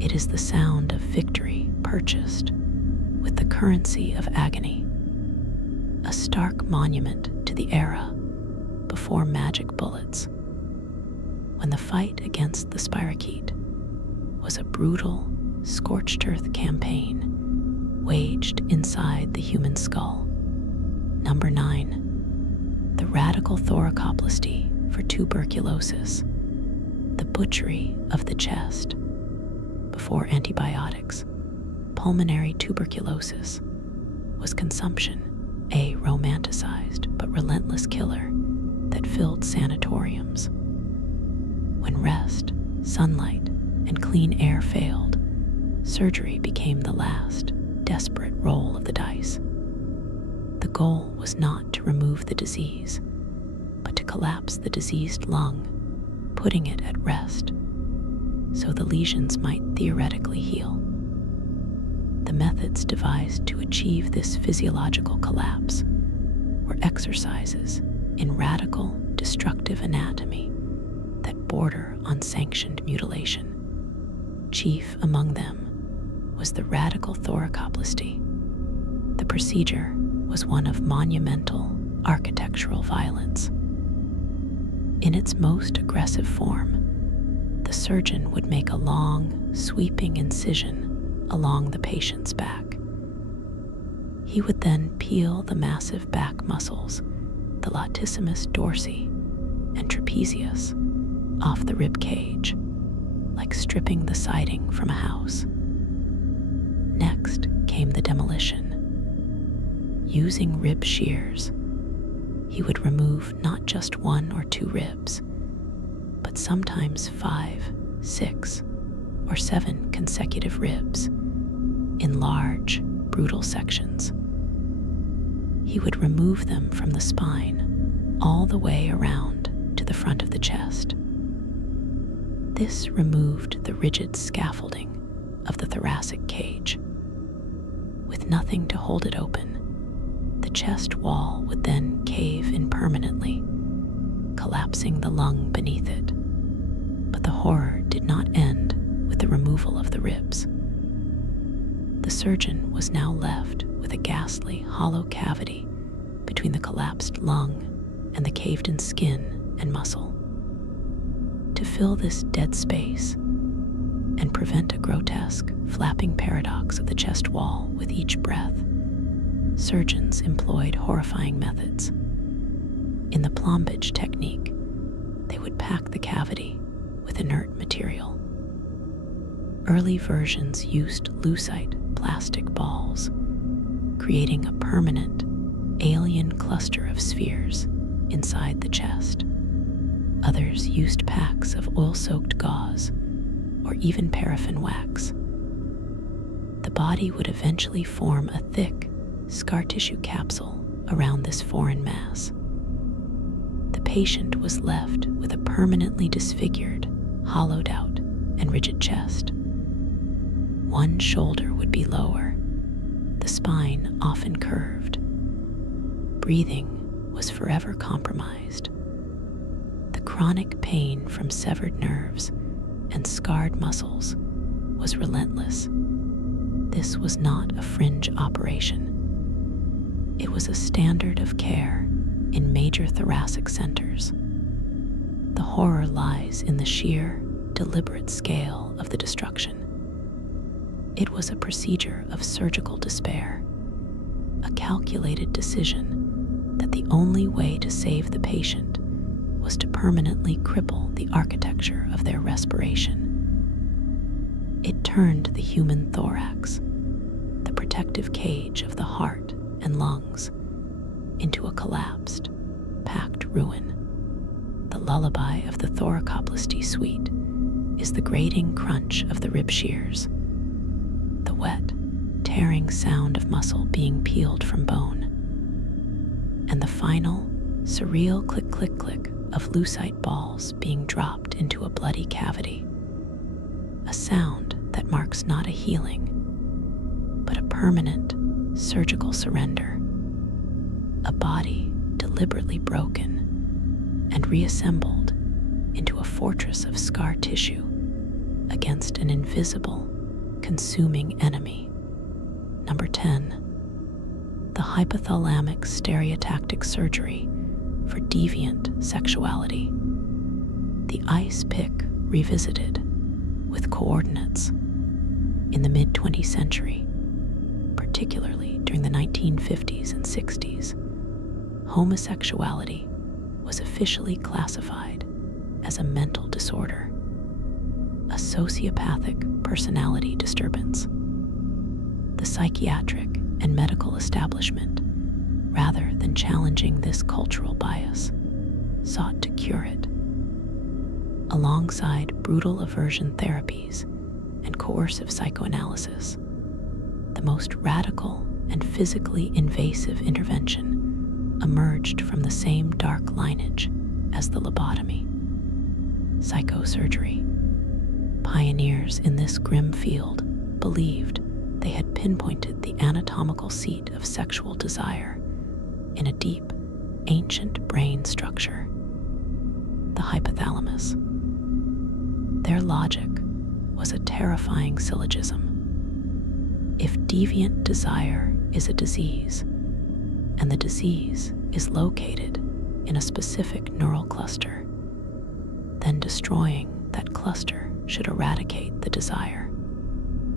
It is the sound of victory purchased with the currency of agony, a stark monument to the era before magic bullets, when the fight against the spirochete was a brutal, scorched earth campaign waged inside the human skull. Number 9, the radical thoracoplasty for tuberculosis, the butchery of the chest. Before antibiotics, pulmonary tuberculosis was consumption, a romanticized but relentless killer that filled sanatoriums. When rest, sunlight, and clean air failed, surgery became the last, desperate roll of the dice. The goal was not to remove the disease, but to collapse the diseased lung, putting it at rest, so the lesions might theoretically heal. The methods devised to achieve this physiological collapse were exercises in radical, destructive anatomy that border on sanctioned mutilation. Chief among them was the radical thoracoplasty. The procedure was one of monumental architectural violence. In its most aggressive form, the surgeon would make a long, sweeping incision along the patient's back. He would then peel the massive back muscles, the latissimus dorsi and trapezius, off the rib cage, like stripping the siding from a house. Next came the demolition. Using rib shears, he would remove not just 1 or 2 ribs, but sometimes 5, 6, or 7 consecutive ribs in large, brutal sections. He would remove them from the spine all the way around to the front of the chest. This removed the rigid scaffolding of the thoracic cage. With nothing to hold it open, the chest wall would then cave in permanently, collapsing the lung beneath it. But the horror did not end with the removal of the ribs. The surgeon was now left with a ghastly, hollow cavity between the collapsed lung and the caved-in skin and muscle. To fill this dead space and prevent a grotesque, flapping paradox of the chest wall with each breath, surgeons employed horrifying methods. In the plombage technique, they would pack the cavity with inert material. Early versions used lucite plastic balls, creating a permanent, alien cluster of spheres inside the chest. Others used packs of oil-soaked gauze or even paraffin wax. The body would eventually form a thick, scar tissue capsule around this foreign mass. The patient was left with a permanently disfigured, hollowed out, and rigid chest. One shoulder would be lower, the spine often curved. Breathing was forever compromised. The chronic pain from severed nerves and scarred muscles was relentless. This was not a fringe operation. It was a standard of care in major thoracic centers. The horror lies in the sheer, deliberate scale of the destruction. It was a procedure of surgical despair, a calculated decision that the only way to save the patient was to permanently cripple the architecture of their respiration. It turned the human thorax, the protective cage of the heart and lungs, into a collapsed, packed ruin. The lullaby of the thoracoplasty suite is the grating crunch of the rib shears, the wet, tearing sound of muscle being peeled from bone, and the final, surreal click-click-click of lucite balls being dropped into a bloody cavity. A sound that marks not a healing, but a permanent, surgical surrender. A body deliberately broken and reassembled into a fortress of scar tissue against an invisible, consuming enemy. Number 10. The hypothalamic stereotactic surgery for deviant sexuality. The ice pick revisited with coordinates. In the mid-20th century, particularly during the 1950s and 60s, homosexuality was officially classified as a mental disorder, a sociopathic personality disturbance. The psychiatric and medical establishment, rather than challenging this cultural bias, sought to cure it. Alongside brutal aversion therapies and coercive psychoanalysis, the most radical and physically invasive intervention emerged from the same dark lineage as the lobotomy: psychosurgery. Pioneers in this grim field believed they had pinpointed the anatomical seat of sexual desire in a deep, ancient brain structure, the hypothalamus. Their logic was a terrifying syllogism. If deviant desire is a disease, and the disease is located in a specific neural cluster, then destroying that cluster should eradicate the desire.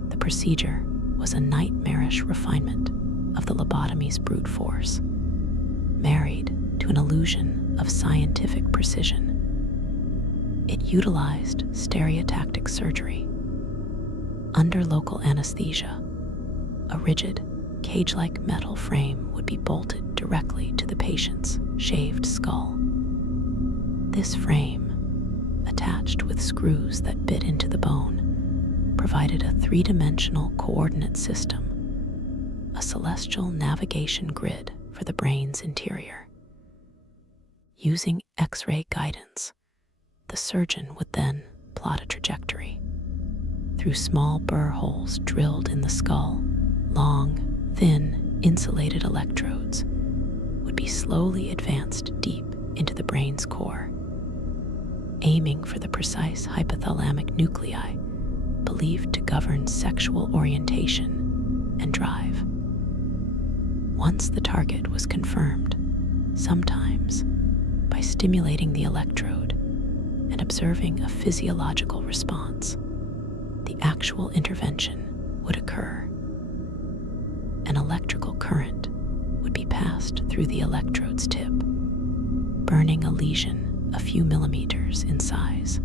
The procedure was a nightmarish refinement of the lobotomy's brute force, married to an illusion of scientific precision. It utilized stereotactic surgery. Under local anesthesia, a rigid, cage-like metal frame would be bolted directly to the patient's shaved skull. This frame, attached with screws that bit into the bone, provided a three-dimensional coordinate system a celestial navigation grid for the brain's interior. Using X-ray guidance, the surgeon would then plot a trajectory. Through small burr holes drilled in the skull, long, thin, insulated electrodes would be slowly advanced deep into the brain's core, aiming for the precise hypothalamic nuclei believed to govern sexual orientation and drive. Once the target was confirmed, sometimes by stimulating the electrode and observing a physiological response, the actual intervention would occur. An electrical current would be passed through the electrode's tip, burning a lesion a few millimeters in size.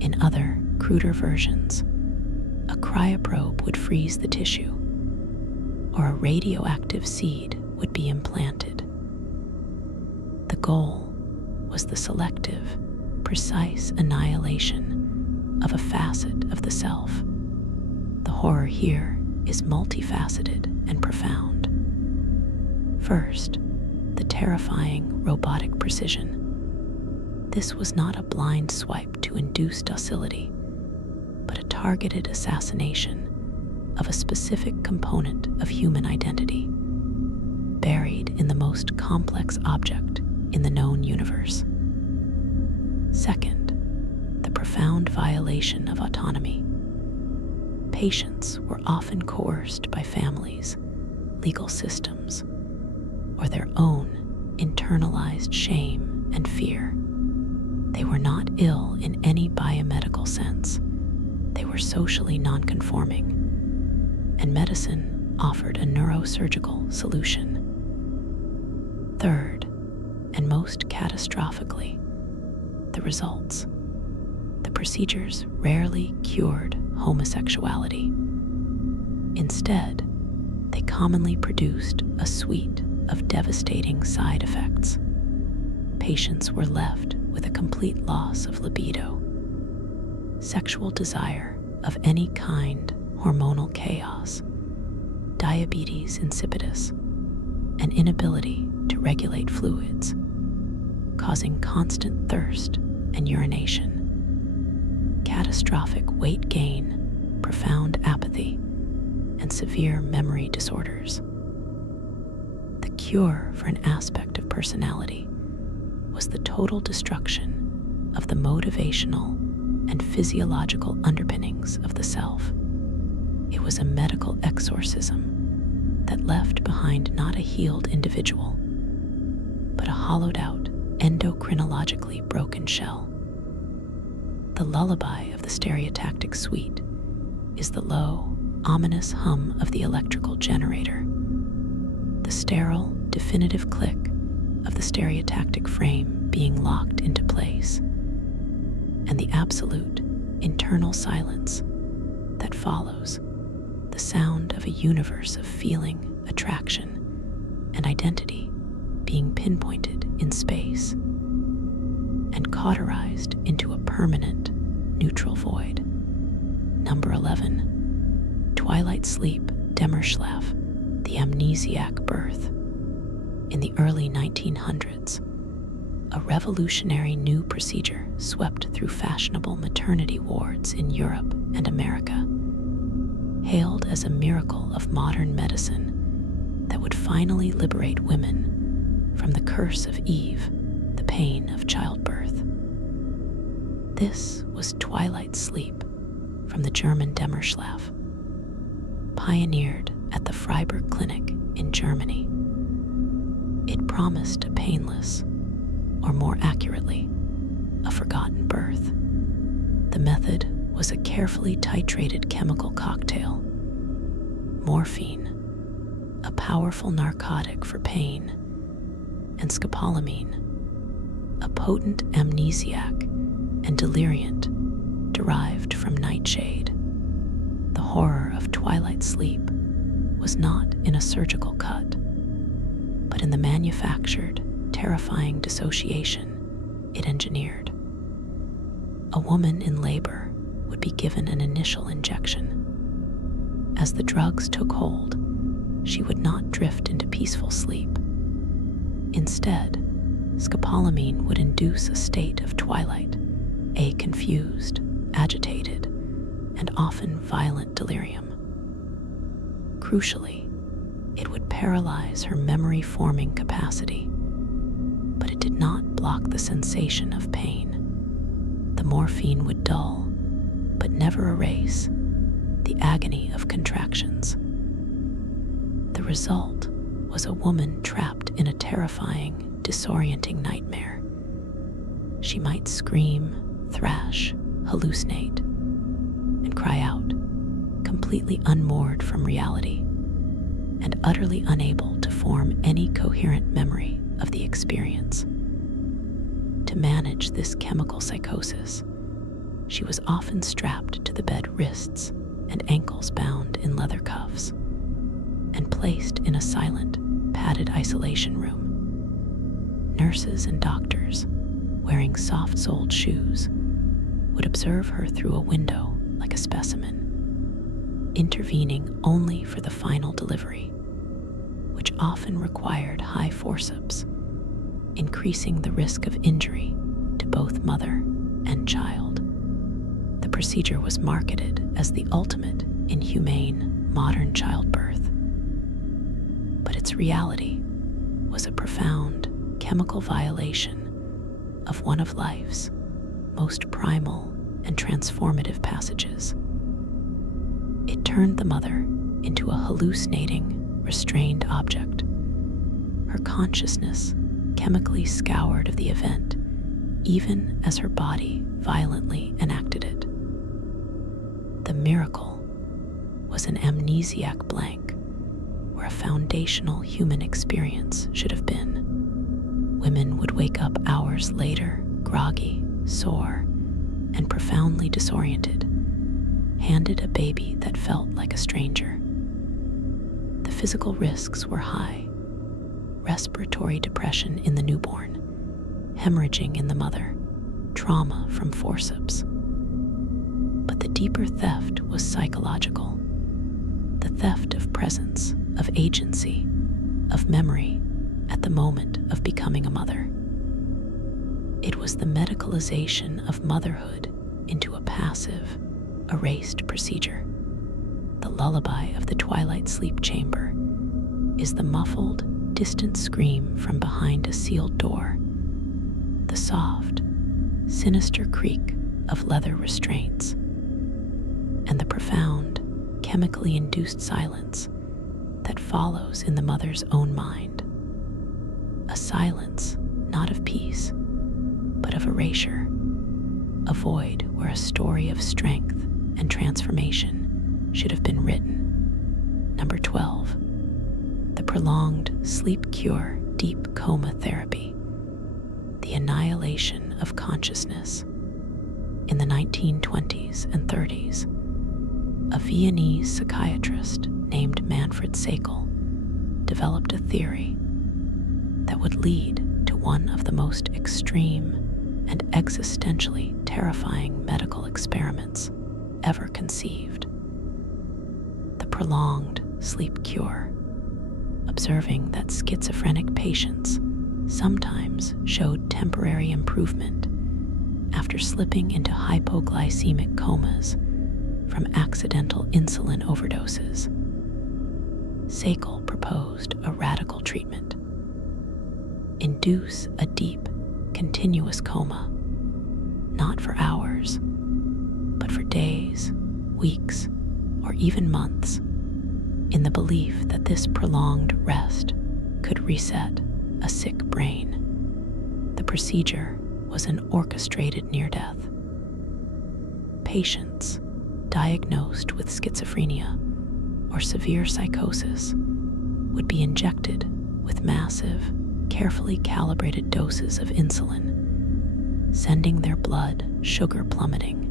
In other, cruder versions, a cryoprobe would freeze the tissue, or a radioactive seed would be implanted. The goal was the selective, precise annihilation of a facet of the self. The horror here is multifaceted and profound. First, the terrifying robotic precision. This was not a blind swipe to induce docility, but a targeted assassination of a specific component of human identity, buried in the most complex object in the known universe. Second, the profound violation of autonomy. Patients were often coerced by families, legal systems, or their own internalized shame and fear. They were not ill in any biomedical sense. They were socially nonconforming, and medicine offered a neurosurgical solution. Third, and most catastrophically, the results. The procedures rarely cured homosexuality. Instead, they commonly produced a suite of devastating side effects. Patients were left with a complete loss of libido, sexual desire of any kind, hormonal chaos, diabetes insipidus, and inability to regulate fluids, causing constant thirst and urination, catastrophic weight gain, profound apathy, and severe memory disorders. The cure for an aspect of personality was the total destruction of the motivational and physiological underpinnings of the self. It was a medical exorcism that left behind not a healed individual, but a hollowed-out, endocrinologically broken shell. The lullaby of the stereotactic suite is the low, ominous hum of the electrical generator, the sterile, definitive click of the stereotactic frame being locked into place, and the absolute, internal silence that follows, the sound of a universe of feeling, attraction, and identity being pinpointed in space and cauterized into a permanent, neutral void. Number 11. Twilight sleep, Dämmerschlaf, the amnesiac birth. In the early 1900s, a revolutionary new procedure swept through fashionable maternity wards in Europe and America, hailed as a miracle of modern medicine that would finally liberate women from the curse of Eve, the pain of childbirth. This was twilight sleep from the German Dämmerschlaf, pioneered at the Freiburg Clinic in Germany. It promised a painless, or more accurately, a forgotten birth. The method was a carefully titrated chemical cocktail. Morphine, a powerful narcotic for pain, and scopolamine, a potent amnesiac and deliriant derived from nightshade. The horror of twilight sleep was not in a surgical cut, but in the manufactured, terrifying dissociation it engineered. A woman in labor would be given an initial injection. As the drugs took hold, she would not drift into peaceful sleep. Instead, scopolamine would induce a state of twilight, a confused, agitated, and often violent delirium. Crucially, it would paralyze her memory-forming capacity, but it did not block the sensation of pain. The morphine would dull, but never erase, the agony of contractions. The result was a woman trapped in a terrifying, disorienting nightmare. She might scream, thrash, hallucinate, and cry out, completely unmoored from reality and utterly unable to form any coherent memory of the experience. To manage this chemical psychosis, she was often strapped to the bed, wrists and ankles bound in leather cuffs, and placed in a silent, padded isolation room. Nurses and doctors, wearing soft-soled shoes, would observe her through a window like a specimen, intervening only for the final delivery, which often required high forceps, increasing the risk of injury to both mother and child. The procedure was marketed as the ultimate in humane, modern childbirth. But its reality was a profound chemical violation of one of life's most primal and transformative passages. It turned the mother into a hallucinating, restrained object, her consciousness chemically scoured of the event, even as her body violently enacted it. The miracle was an amnesiac blank where a foundational human experience should have been. Women would wake up hours later, groggy, sore, and profoundly disoriented, handed a baby that felt like a stranger. The physical risks were high: respiratory depression in the newborn, hemorrhaging in the mother, trauma from forceps. But the deeper theft was psychological. The theft of presence, of agency, of memory at the moment of becoming a mother. It was the medicalization of motherhood into a passive, erased procedure. The lullaby of the twilight sleep chamber is the muffled, distant scream from behind a sealed door, the soft, sinister creak of leather restraints, and the profound, chemically induced silence that follows in the mother's own mind. A silence not of peace, but of erasure, a void where a story of strength and transformation should have been written. Number 12. The prolonged sleep cure, deep coma therapy. The annihilation of consciousness. In the 1920s and 30s, a Viennese psychiatrist named Manfred Sakel developed a theory that would lead to one of the most extreme and existentially terrifying medical experiments ever conceived. The prolonged sleep cure, observing that schizophrenic patients sometimes showed temporary improvement after slipping into hypoglycemic comas from accidental insulin overdoses. Sakel proposed a radical treatment: induce a deep, continuous coma, not for hours, but for days, weeks, or even months, in the belief that this prolonged rest could reset a sick brain. The procedure was an orchestrated near-death. Patients diagnosed with schizophrenia or severe psychosis would be injected with massive, carefully calibrated doses of insulin, sending their blood sugar plummeting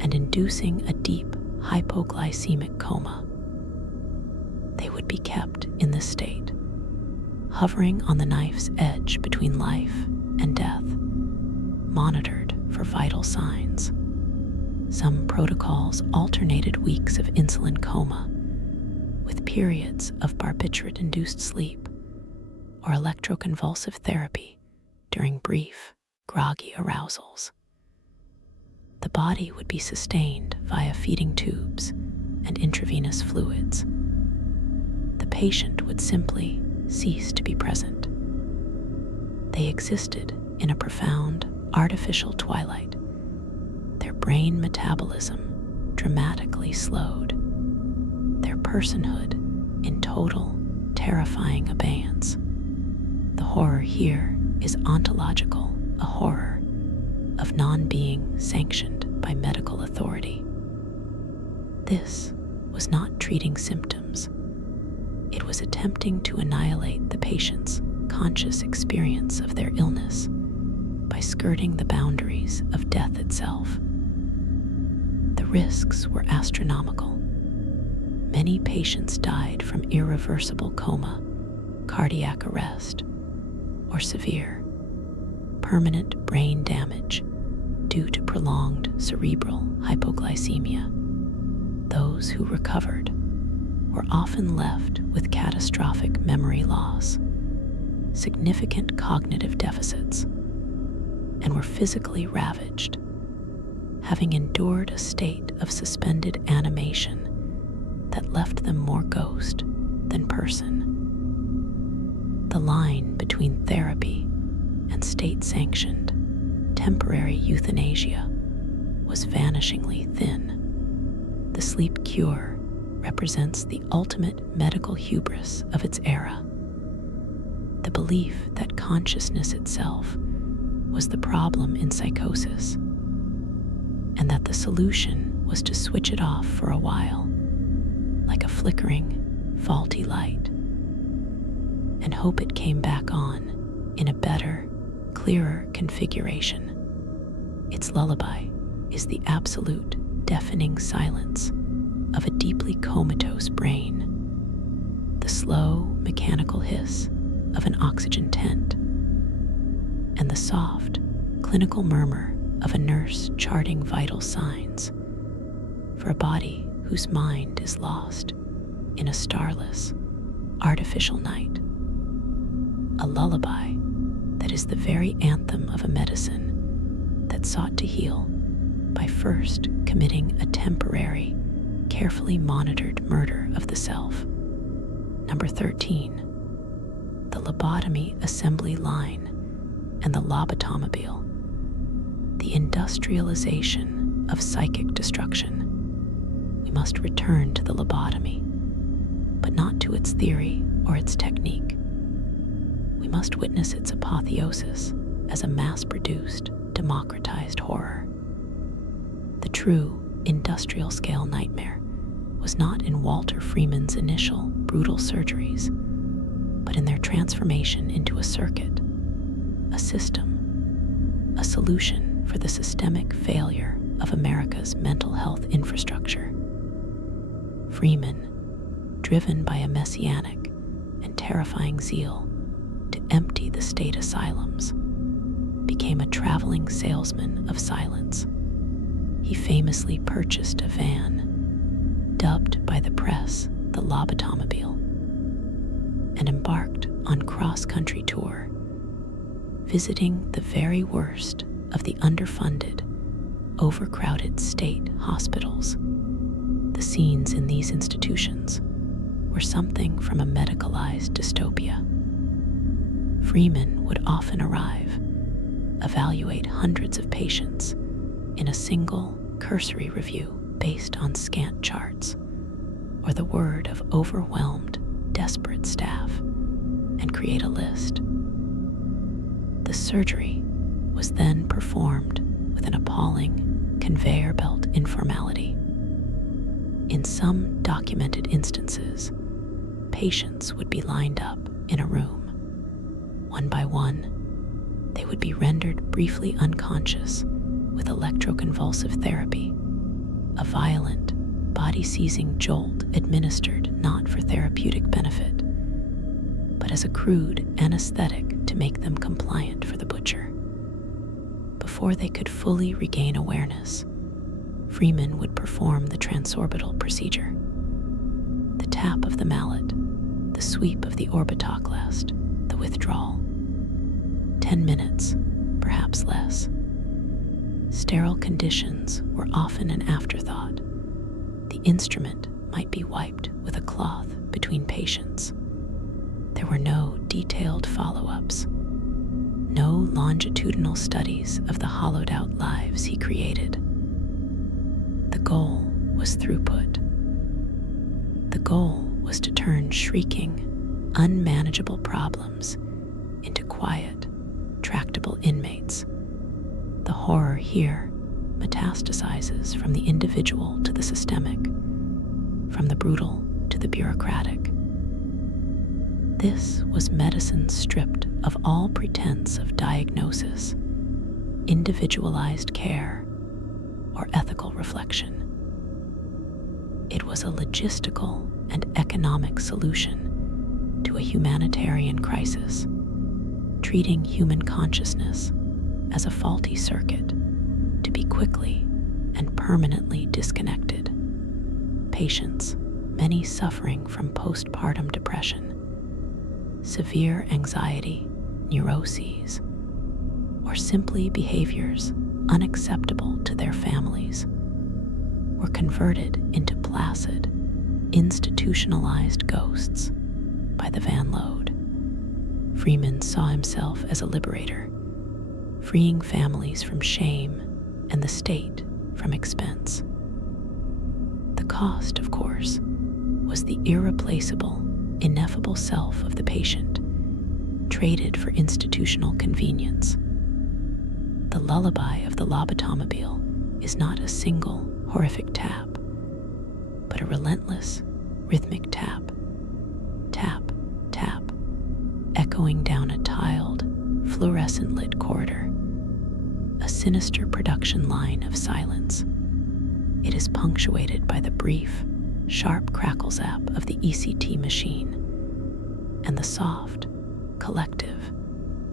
and inducing a deep hypoglycemic coma. They would be kept in this state, hovering on the knife's edge between life and death, monitored for vital signs. Some protocols alternated weeks of insulin coma, with periods of barbiturate-induced sleep or electroconvulsive therapy during brief, groggy arousals. The body would be sustained via feeding tubes and intravenous fluids. The patient would simply cease to be present. They existed in a profound, artificial twilight, their brain metabolism dramatically slowed, their personhood in total, terrifying abeyance. The horror here is ontological, a horror of non-being sanctioned by medical authority. This was not treating symptoms. It was attempting to annihilate the patient's conscious experience of their illness by skirting the boundaries of death itself. The risks were astronomical. Many patients died from irreversible coma, cardiac arrest, or severe, permanent brain damage due to prolonged cerebral hypoglycemia. Those who recovered were often left with catastrophic memory loss, significant cognitive deficits, and were physically ravaged, having endured a state of suspended animation that left them more ghost than person. The line between therapy and state-sanctioned temporary euthanasia was vanishingly thin. The sleep cure represents the ultimate medical hubris of its era. The belief that consciousness itself was the problem in psychosis, and that the solution was to switch it off for a while, like a flickering, faulty light, and hope it came back on in a better, clearer configuration. Its lullaby is the absolute, deafening silence of a deeply comatose brain, the slow, mechanical hiss of an oxygen tent, and the soft, clinical murmur of a nurse charting vital signs for a body whose mind is lost in a starless, artificial night. A lullaby that is the very anthem of a medicine that sought to heal by first committing a temporary, carefully monitored murder of the self. Number 13. The lobotomy assembly line and the lobotomobile, the industrialization of psychic destruction. We must return to the lobotomy, but not to its theory or its technique. We must witness its apotheosis as a mass-produced, democratized horror. The true industrial-scale nightmare was not in Walter Freeman's initial brutal surgeries, but in their transformation into a circuit, a system, a solution for the systemic failure of America's mental health infrastructure. Freeman, driven by a messianic and terrifying zeal to empty the state asylums, became a traveling salesman of silence. He famously purchased a van, dubbed by the press the lobotomobile, and embarked on cross-country tour, visiting the very worst of the underfunded, overcrowded state hospitals. The scenes in these institutions were something from a medicalized dystopia. Freeman would often arrive, evaluate hundreds of patients in a single cursory review based on scant charts or the word of overwhelmed, desperate staff, and create a list. The surgery was then performed with an appalling conveyor belt informality. In some documented instances, patients would be lined up in a room. One by one, they would be rendered briefly unconscious with electroconvulsive therapy, a violent, body-seizing jolt administered not for therapeutic benefit, but as a crude anesthetic to make them compliant for the butcher. Before they could fully regain awareness, Freeman would perform the transorbital procedure. The tap of the mallet, the sweep of the orbitoclast, the withdrawal. 10 minutes, perhaps less. Sterile conditions were often an afterthought. The instrument might be wiped with a cloth between patients. There were no detailed follow-ups, no longitudinal studies of the hollowed-out lives he created. The goal was throughput. The goal was to turn shrieking, unmanageable problems into quiet, tractable inmates. The horror here metastasizes from the individual to the systemic, from the brutal to the bureaucratic. This was medicine stripped of all pretense of diagnosis, individualized care, or ethical reflection. It was a logistical and economic solution to a humanitarian crisis, treating human consciousness as a faulty circuit to be quickly and permanently disconnected. Patients, many suffering from postpartum depression, severe anxiety, neuroses, or simply behaviors unacceptable to their families, were converted into placid, institutionalized ghosts by the van load. Freeman saw himself as a liberator, freeing families from shame and the state from expense. The cost, of course, was the irreplaceable, ineffable self of the patient, traded for institutional convenience. The lullaby of the lobotomobile is not a single horrific tap, but a relentless, rhythmic tap, tap, tap, echoing down a tiled, fluorescent-lit corridor, a sinister production line of silence. It is punctuated by the brief, sharp crackle zap of the ECT machine and the soft, collective,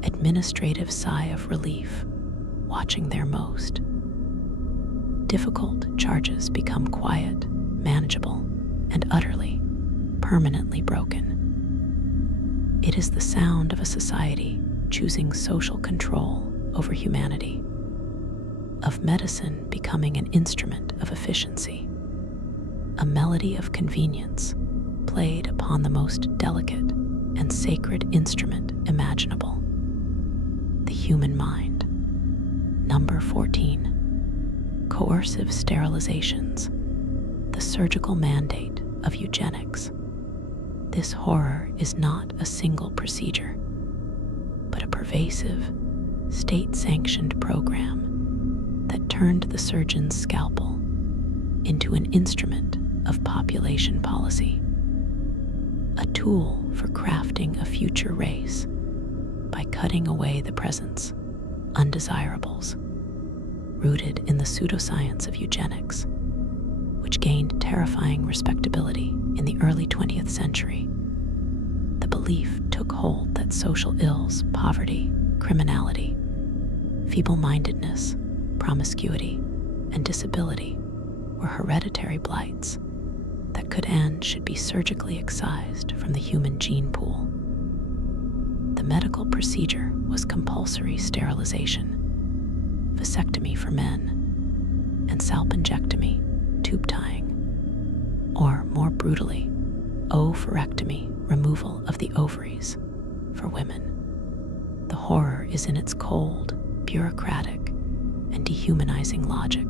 administrative sigh of relief watching their most difficult charges become quiet, manageable, and utterly, permanently broken. It is the sound of a society choosing social control over humanity, of medicine becoming an instrument of efficiency, a melody of convenience played upon the most delicate and sacred instrument imaginable, the human mind. Number 14. Coercive sterilizations, the surgical mandate of eugenics. This horror is not a single procedure, but a pervasive, state-sanctioned program that turned the surgeon's scalpel into an instrument of population policy, a tool for crafting a future race by cutting away the present's undesirables, rooted in the pseudoscience of eugenics, which gained terrifying respectability in the early 20th century. The belief took hold that social ills, poverty, criminality, feeble-mindedness, promiscuity, and disability were hereditary blights that could and should be surgically excised from the human gene pool. The medical procedure was compulsory sterilization, vasectomy for men, and salpingectomy, tube tying, or more brutally, oophorectomy, removal of the ovaries, for women. The horror is in its cold, bureaucratic, and dehumanizing logic.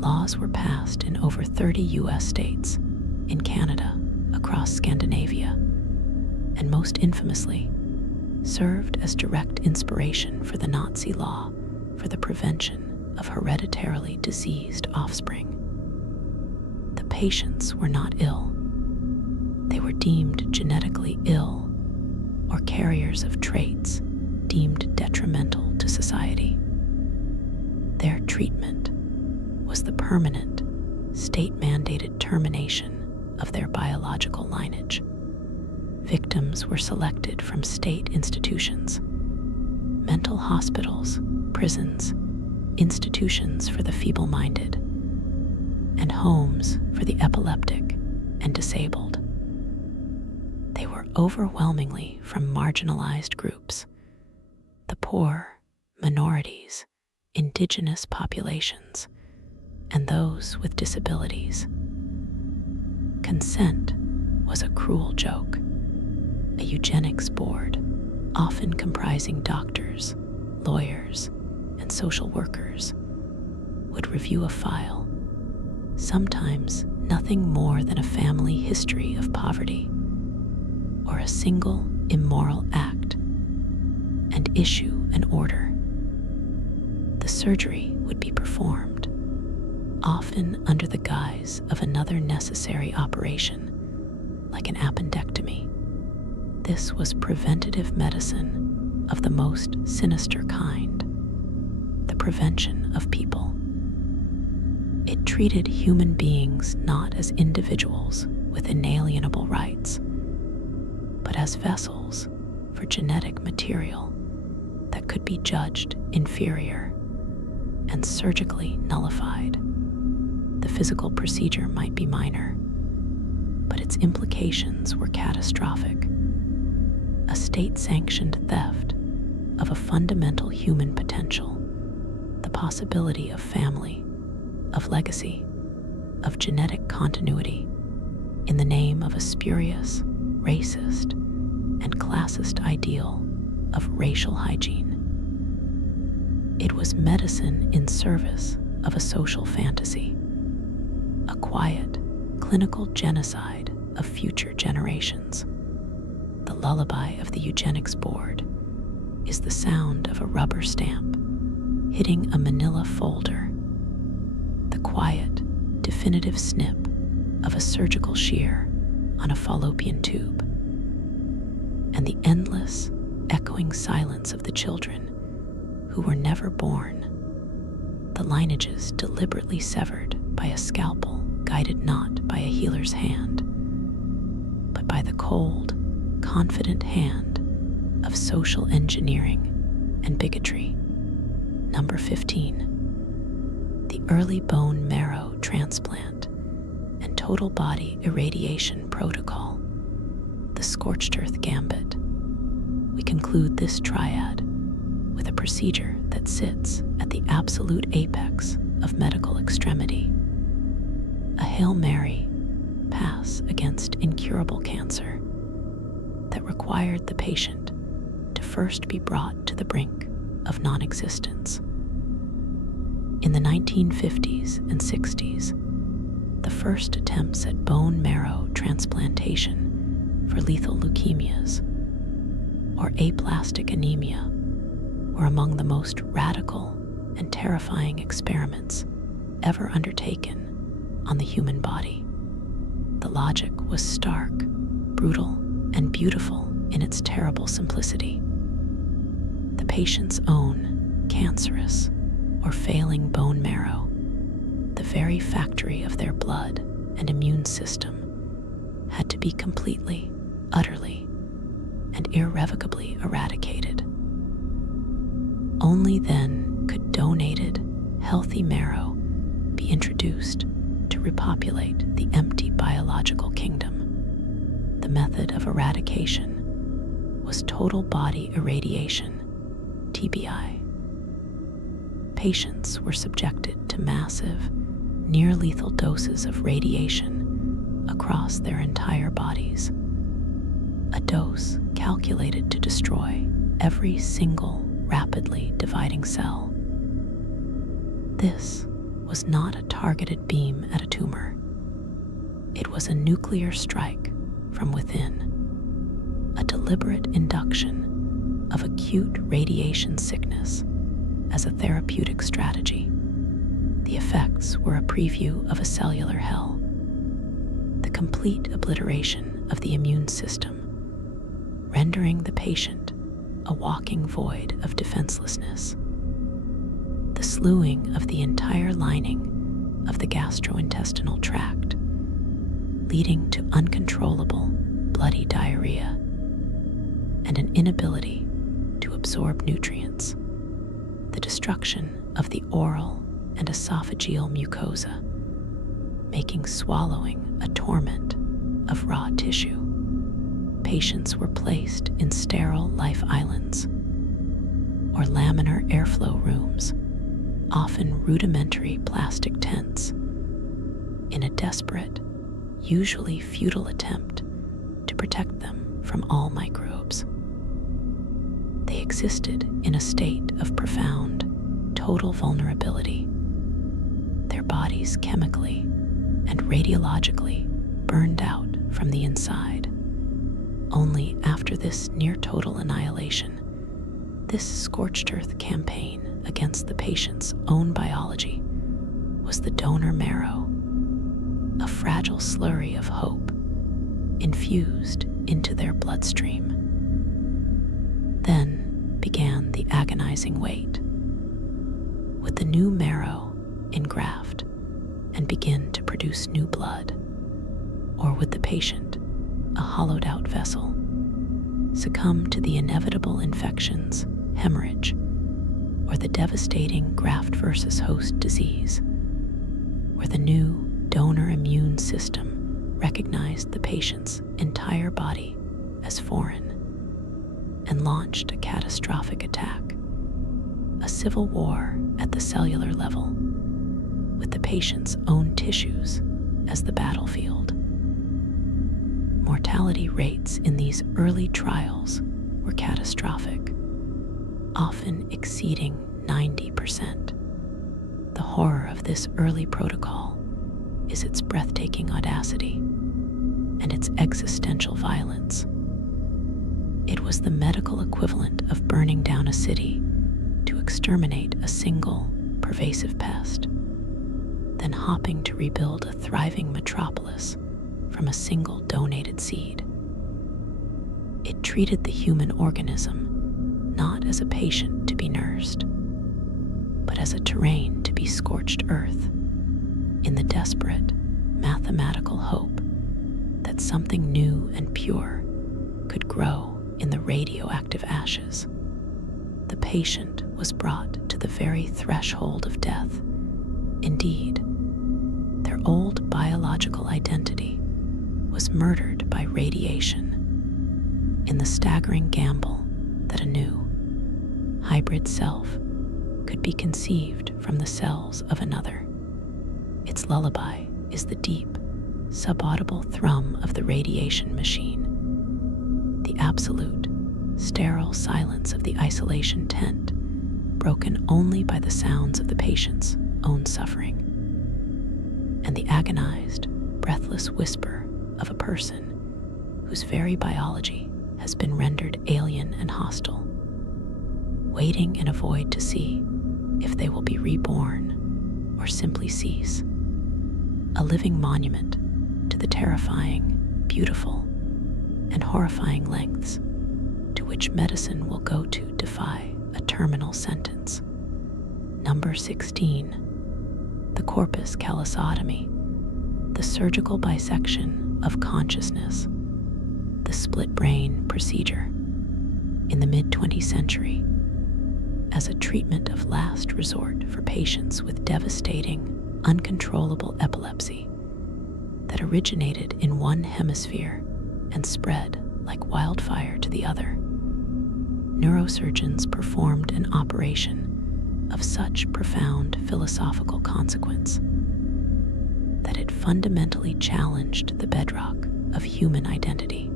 Laws were passed in over 30 U.S. states, in Canada, across Scandinavia, and most infamously, served as direct inspiration for the Nazi law for the prevention of hereditarily diseased offspring. The patients were not ill. They were deemed genetically ill or carriers of traits deemed detrimental to society. Their treatment was the permanent, state-mandated termination of their biological lineage. Victims were selected from state institutions, mental hospitals, prisons, institutions for the feeble-minded, and homes for the epileptic and disabled. They were overwhelmingly from marginalized groups: the poor, minorities, indigenous populations, and those with disabilities. Consent was a cruel joke. A eugenics board, often comprising doctors, lawyers, and social workers, would review a file, sometimes nothing more than a family history of poverty or a single immoral act, and issue an order. The surgery would be performed, often under the guise of another necessary operation, like an appendectomy. This was preventative medicine of the most sinister kind, the prevention of people. It treated human beings not as individuals with inalienable rights, but as vessels for genetic material that could be judged inferior and surgically nullified. The physical procedure might be minor, but its implications were catastrophic. A state-sanctioned theft of a fundamental human potential, the possibility of family, of legacy, of genetic continuity, in the name of a spurious, racist, and classist ideal of racial hygiene. It was medicine in service of a social fantasy, a quiet, clinical genocide of future generations. The lullaby of the eugenics board is the sound of a rubber stamp hitting a manila folder, the quiet, definitive snip of a surgical shear on a fallopian tube, and the endless, echoing silence of the children who were never born, the lineages deliberately severed by a scalpel guided not by a healer's hand, but by the cold, confident hand of social engineering and bigotry. Number 15. The early bone marrow transplant and total body irradiation protocol, the scorched earth gambit. We conclude this triad with a procedure that sits at the absolute apex of medical extremity. A Hail Mary pass against incurable cancer that required the patient to first be brought to the brink of non-existence. In the 1950s and 60s, the first attempts at bone marrow transplantation for lethal leukemias or aplastic anemia were among the most radical and terrifying experiments ever undertaken on the human body. The logic was stark, brutal, and beautiful in its terrible simplicity. The patient's own cancerous or failing bone marrow, the very factory of their blood and immune system, had to be completely, utterly, and irrevocably eradicated. Only then could donated, healthy marrow be introduced to repopulate the empty biological kingdom. The method of eradication was total body irradiation, TBI. Patients were subjected to massive, near-lethal doses of radiation across their entire bodies, a dose calculated to destroy every single rapidly dividing cell. This was not a targeted beam at a tumor. It was a nuclear strike from within, a deliberate induction of acute radiation sickness as a therapeutic strategy. The effects were a preview of a cellular hell, the complete obliteration of the immune system, rendering the patient a walking void of defenselessness, the slewing of the entire lining of the gastrointestinal tract, leading to uncontrollable bloody diarrhea and an inability to absorb nutrients, the destruction of the oral and esophageal mucosa, making swallowing a torment of raw tissue. Patients were placed in sterile life islands or laminar airflow rooms, often rudimentary plastic tents, in a desperate, usually futile attempt to protect them from all microbes. They existed in a state of profound, total vulnerability, their bodies chemically and radiologically burned out from the inside. Only after this near-total annihilation, this scorched earth campaign against the patient's own biology, was the donor marrow, a fragile slurry of hope infused into their bloodstream. Then began the agonizing wait. Would the new marrow engraft and begin to produce new blood? Or would the patient, a hollowed-out vessel, succumb to the inevitable infections, hemorrhage, or the devastating graft versus host disease, where the new donor immune system recognized the patient's entire body as foreign and launched a catastrophic attack, a civil war at the cellular level, with the patient's own tissues as the battlefield. Mortality rates in these early trials were catastrophic, often exceeding 90%. The horror of this early protocol is its breathtaking audacity and its existential violence. It was the medical equivalent of burning down a city to exterminate a single, pervasive pest, then hopping to rebuild a thriving metropolis from a single donated seed. It treated the human organism not as a patient to be nursed, but as a terrain to be scorched earth, in the desperate, mathematical hope that something new and pure could grow in the radioactive ashes. The patient was brought to the very threshold of death. Indeed, their old biological identity was murdered by radiation in the staggering gamble that a new, hybrid self could be conceived from the cells of another. Its lullaby is the deep, subaudible thrum of the radiation machine, the absolute, sterile silence of the isolation tent, broken only by the sounds of the patient's own suffering, and the agonized, breathless whisper of a person whose very biology has been rendered alien and hostile, waiting in a void to see if they will be reborn or simply cease, a living monument to the terrifying, beautiful, and horrifying lengths to which medicine will go to defy a terminal sentence. Number 16, the corpus callosotomy, the surgical bisection of consciousness, the split brain procedure, in the mid-20th century, as a treatment of last resort for patients with devastating, uncontrollable epilepsy that originated in one hemisphere and spread like wildfire to the other. Neurosurgeons performed an operation of such profound philosophical consequence that it fundamentally challenged the bedrock of human identity,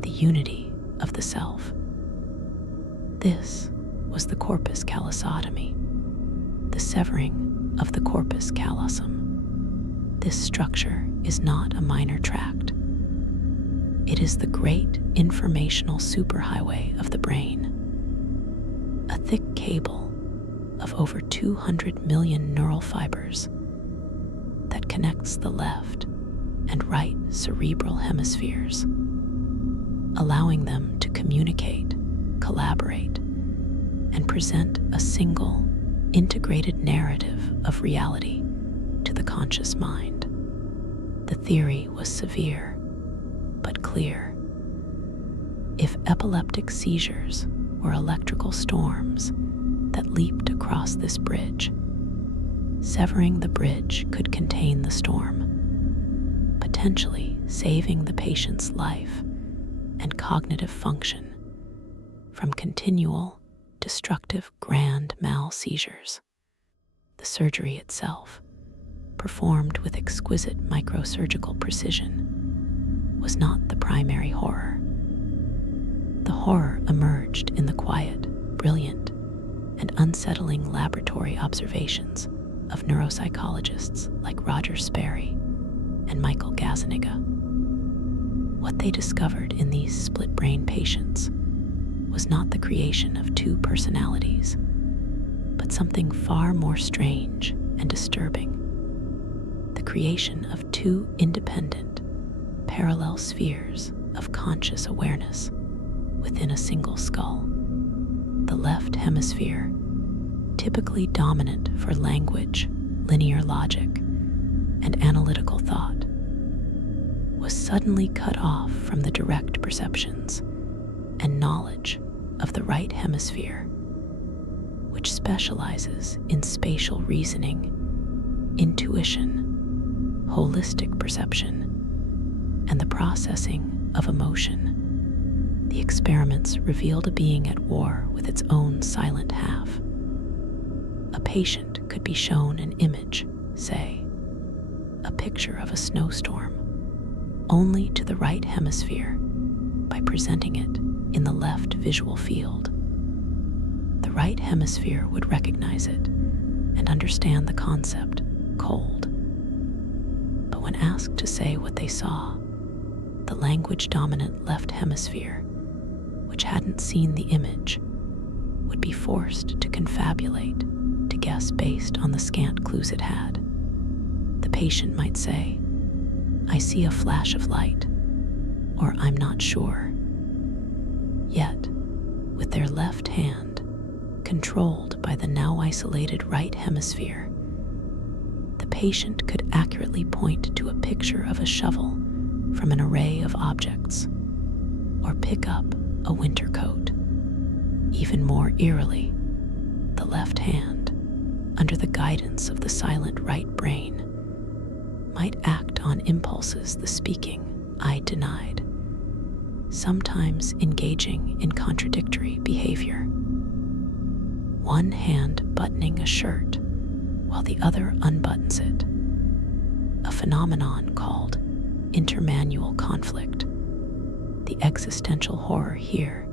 the unity of the self. This was the corpus callosotomy, the severing of the corpus callosum. This structure is not a minor tract. It is the great informational superhighway of the brain, a thick cable of over 200 million neural fibers that connects the left and right cerebral hemispheres, allowing them to communicate, collaborate, and present a single, integrated narrative of reality to the conscious mind. The theory was severe, but clear. If epileptic seizures were electrical storms that leaped across this bridge, severing the bridge could contain the storm, potentially saving the patient's life and cognitive function from continual, destructive grand mal seizures. The surgery itself, performed with exquisite microsurgical precision, was not the primary horror. The horror emerged in the quiet, brilliant, and unsettling laboratory observations of neuropsychologists like Roger Sperry and Michael Gazzaniga. What they discovered in these split-brain patients was not the creation of two personalities, but something far more strange and disturbing: the creation of two independent, parallel spheres of conscious awareness within a single skull. The left hemisphere, typically dominant for language, linear logic, and analytical thought, was suddenly cut off from the direct perceptions and knowledge of the right hemisphere, which specializes in spatial reasoning, intuition, holistic perception, and the processing of emotion. The experiments revealed a being at war with its own silent half. A patient could be shown an image, say, a picture of a snowstorm, only to the right hemisphere by presenting it in the left visual field. The right hemisphere would recognize it and understand the concept cold. But when asked to say what they saw, the language-dominant left hemisphere, which hadn't seen the image, would be forced to confabulate, to guess based on the scant clues it had. The patient might say, "I see a flash of light," or "I'm not sure." Yet, with their left hand controlled by the now isolated right hemisphere, the patient could accurately point to a picture of a shovel from an array of objects, or pick up a winter coat. Even more eerily, the left hand, under the guidance of the silent right brain, might act on impulses the speaking eye denied, sometimes engaging in contradictory behavior. One hand buttoning a shirt while the other unbuttons it, a phenomenon called intermanual conflict. The existential horror here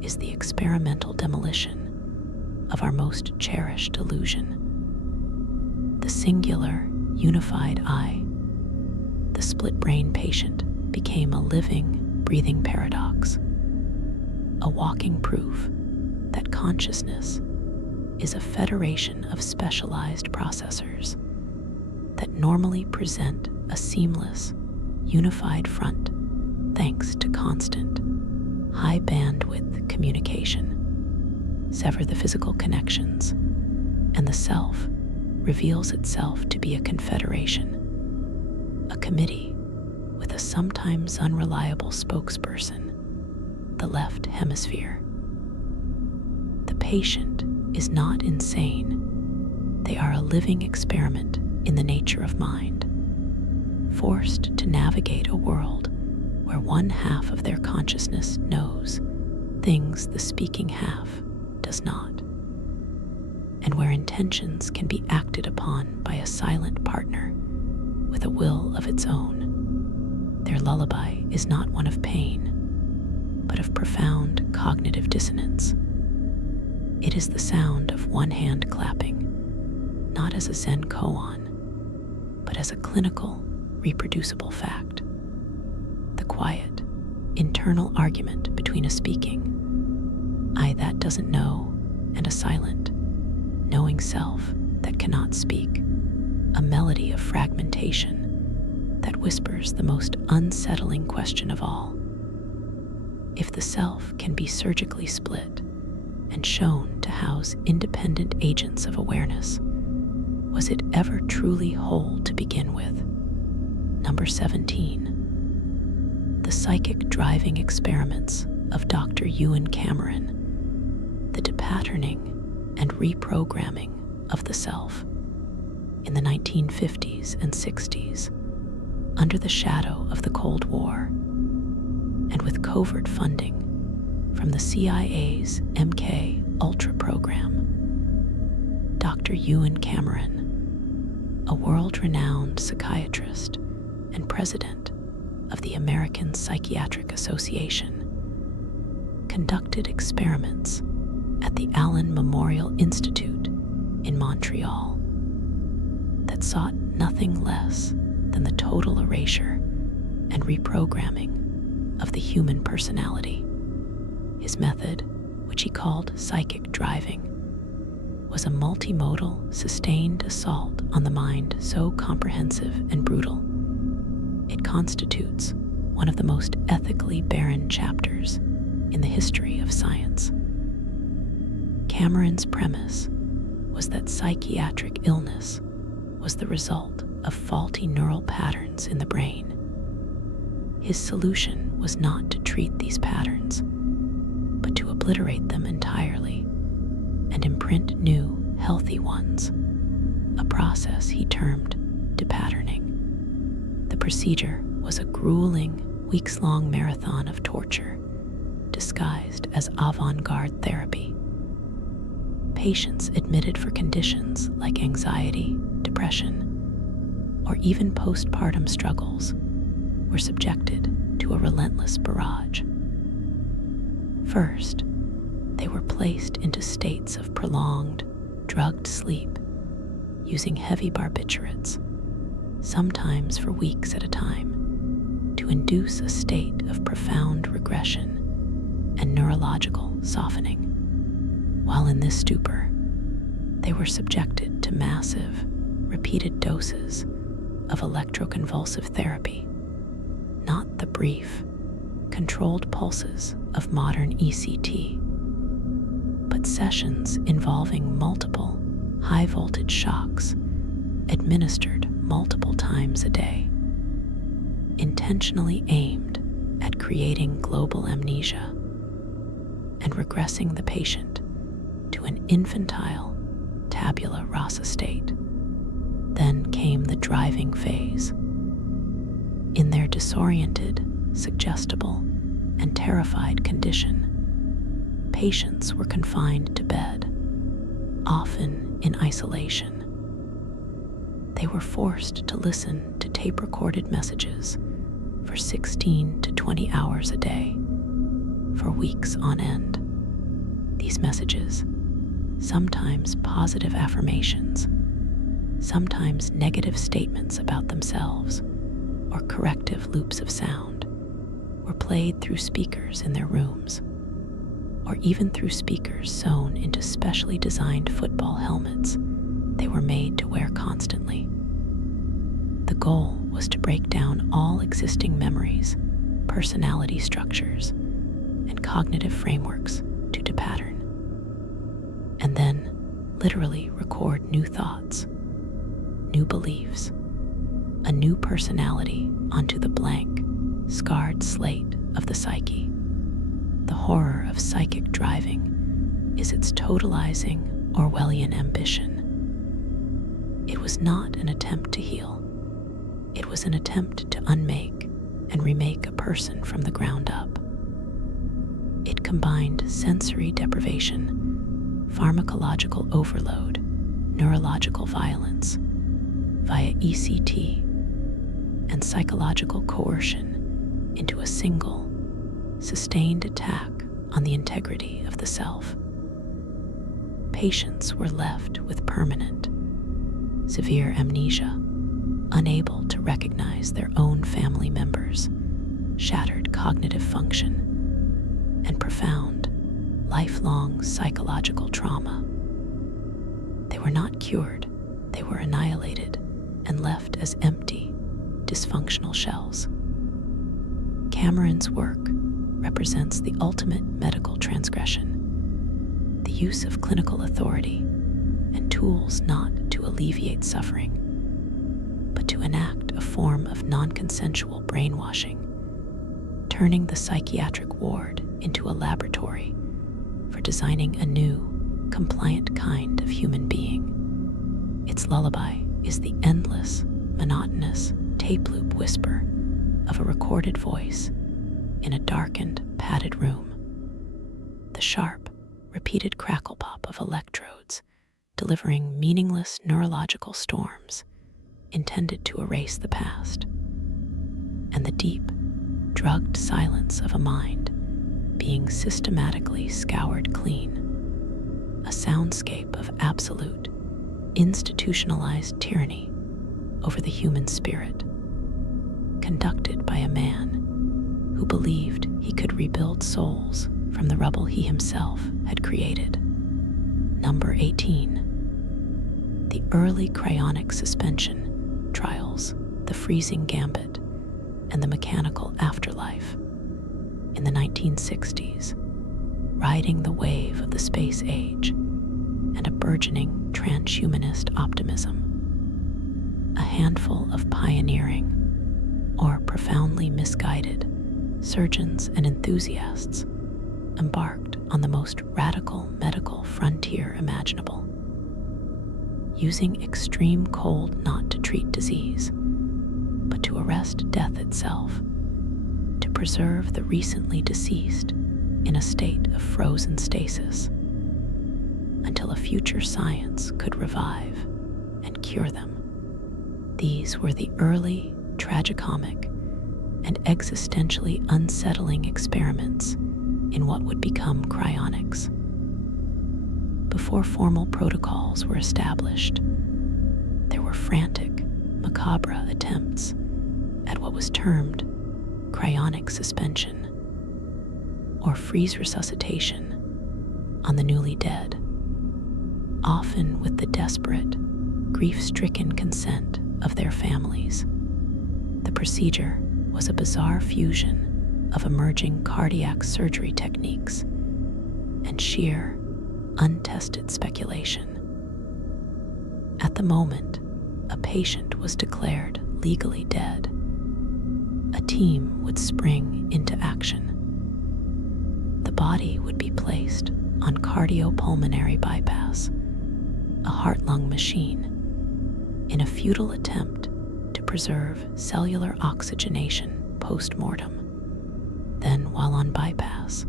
is the experimental demolition of our most cherished illusion: the singular, unified I. The split-brain patient became a living, breathing paradox, a walking proof that consciousness is a federation of specialized processors that normally present a seamless, unified front thanks to constant, high-bandwidth communication. Sever the physical connections, and the self reveals itself to be a confederation, a committee with a sometimes unreliable spokesperson, the left hemisphere. The patient is not insane. They are a living experiment in the nature of mind, forced to navigate a world where one half of their consciousness knows things the speaking half does not, and where intentions can be acted upon by a silent partner with a will of its own. Their lullaby is not one of pain, but of profound cognitive dissonance. It is the sound of one hand clapping, not as a Zen koan, but as a clinical, reproducible fact. The quiet, internal argument between a speaking I that doesn't know and a silent, knowing self that cannot speak, a melody of fragmentation that whispers the most unsettling question of all. If the self can be surgically split and shown to house independent agents of awareness, was it ever truly whole to begin with? Number 17. The psychic driving experiments of Dr. Ewan Cameron, the depatterning and reprogramming of the self. In the 1950s and 60s, under the shadow of the Cold War, and with covert funding from the CIA's MK Ultra program. Dr. Ewan Cameron, a world-renowned psychiatrist and president of the American Psychiatric Association, conducted experiments at the Allen Memorial Institute in Montreal that sought nothing less than the total erasure and reprogramming of the human personality. His method, which he called psychic driving, was a multimodal, sustained assault on the mind so comprehensive and brutal. It constitutes one of the most ethically barren chapters in the history of science. Cameron's premise was that psychiatric illness was the result of faulty neural patterns in the brain. His solution was not to treat these patterns, but to obliterate them entirely and imprint new, healthy ones, a process he termed depatterning. The procedure was a grueling, weeks-long marathon of torture, disguised as avant-garde therapy. Patients admitted for conditions like anxiety, depression, or even postpartum struggles were subjected to a relentless barrage. First, they were placed into states of prolonged, drugged sleep using heavy barbiturates, sometimes for weeks at a time, to induce a state of profound regression and neurological softening. While in this stupor, they were subjected to massive, repeated doses of electroconvulsive therapy, not the brief, controlled pulses of modern ECT, but sessions involving multiple high-voltage shocks administered multiple times a day, intentionally aimed at creating global amnesia and regressing the patient to an infantile tabula rasa state. Then came the driving phase. In their disoriented, suggestible, and terrified condition, patients were confined to bed, often in isolation. They were forced to listen to tape-recorded messages for 16 to 20 hours a day, for weeks on end. These messages, sometimes positive affirmations, sometimes negative statements about themselves, or corrective loops of sound, were played through speakers in their rooms, or even through speakers sewn into specially designed football helmets they were made to wear constantly. The goal was to break down all existing memories, personality structures, and cognitive frameworks to depattern, and then literally record new thoughts, new beliefs, a new personality onto the blank, scarred slate of the psyche. The horror of psychic driving is its totalizing Orwellian ambition. It was not an attempt to heal. It was an attempt to unmake and remake a person from the ground up. It combined sensory deprivation, pharmacological overload, neurological violence via ECT, and psychological coercion into a single, sustained attack on the integrity of the self. Patients were left with permanent, severe amnesia, unable to recognize their own family members, shattered cognitive function, and profound, lifelong psychological trauma. They were not cured, they were annihilated and left as empty, dysfunctional shells. Cameron's work represents the ultimate medical transgression, the use of clinical authority and tools not to alleviate suffering, but to enact a form of non-consensual brainwashing, turning the psychiatric ward into a laboratory for designing a new, compliant kind of human being. Its lullaby is the endless, monotonous tape loop whisper of a recorded voice in a darkened, padded room. The sharp, repeated crackle pop of electrodes delivering meaningless neurological storms intended to erase the past. And the deep, drugged silence of a mind being systematically scoured clean. A soundscape of absolute, institutionalized tyranny over the human spirit, conducted by a man who believed he could rebuild souls from the rubble he himself had created. Number 18. The early cryonic suspension trials, the freezing gambit, and the mechanical afterlife. In the 1960s, riding the wave of the space age and a burgeoning transhumanist optimism, a handful of pioneering or profoundly misguided surgeons and enthusiasts embarked on the most radical medical frontier imaginable, using extreme cold not to treat disease, but to arrest death itself, to preserve the recently deceased in a state of frozen stasis, until a future science could revive and cure them. These were the early, tragicomic, and existentially unsettling experiments in what would become cryonics. Before formal protocols were established, there were frantic, macabre attempts at what was termed cryonic suspension or freeze resuscitation on the newly dead, often with the desperate, grief-stricken consent of their families. The procedure was a bizarre fusion of emerging cardiac surgery techniques and sheer, untested speculation. At the moment a patient was declared legally dead, a team would spring into action. The body would be placed on cardiopulmonary bypass, a heart-lung machine, in a futile attempt to preserve cellular oxygenation post-mortem. Then, while on bypass,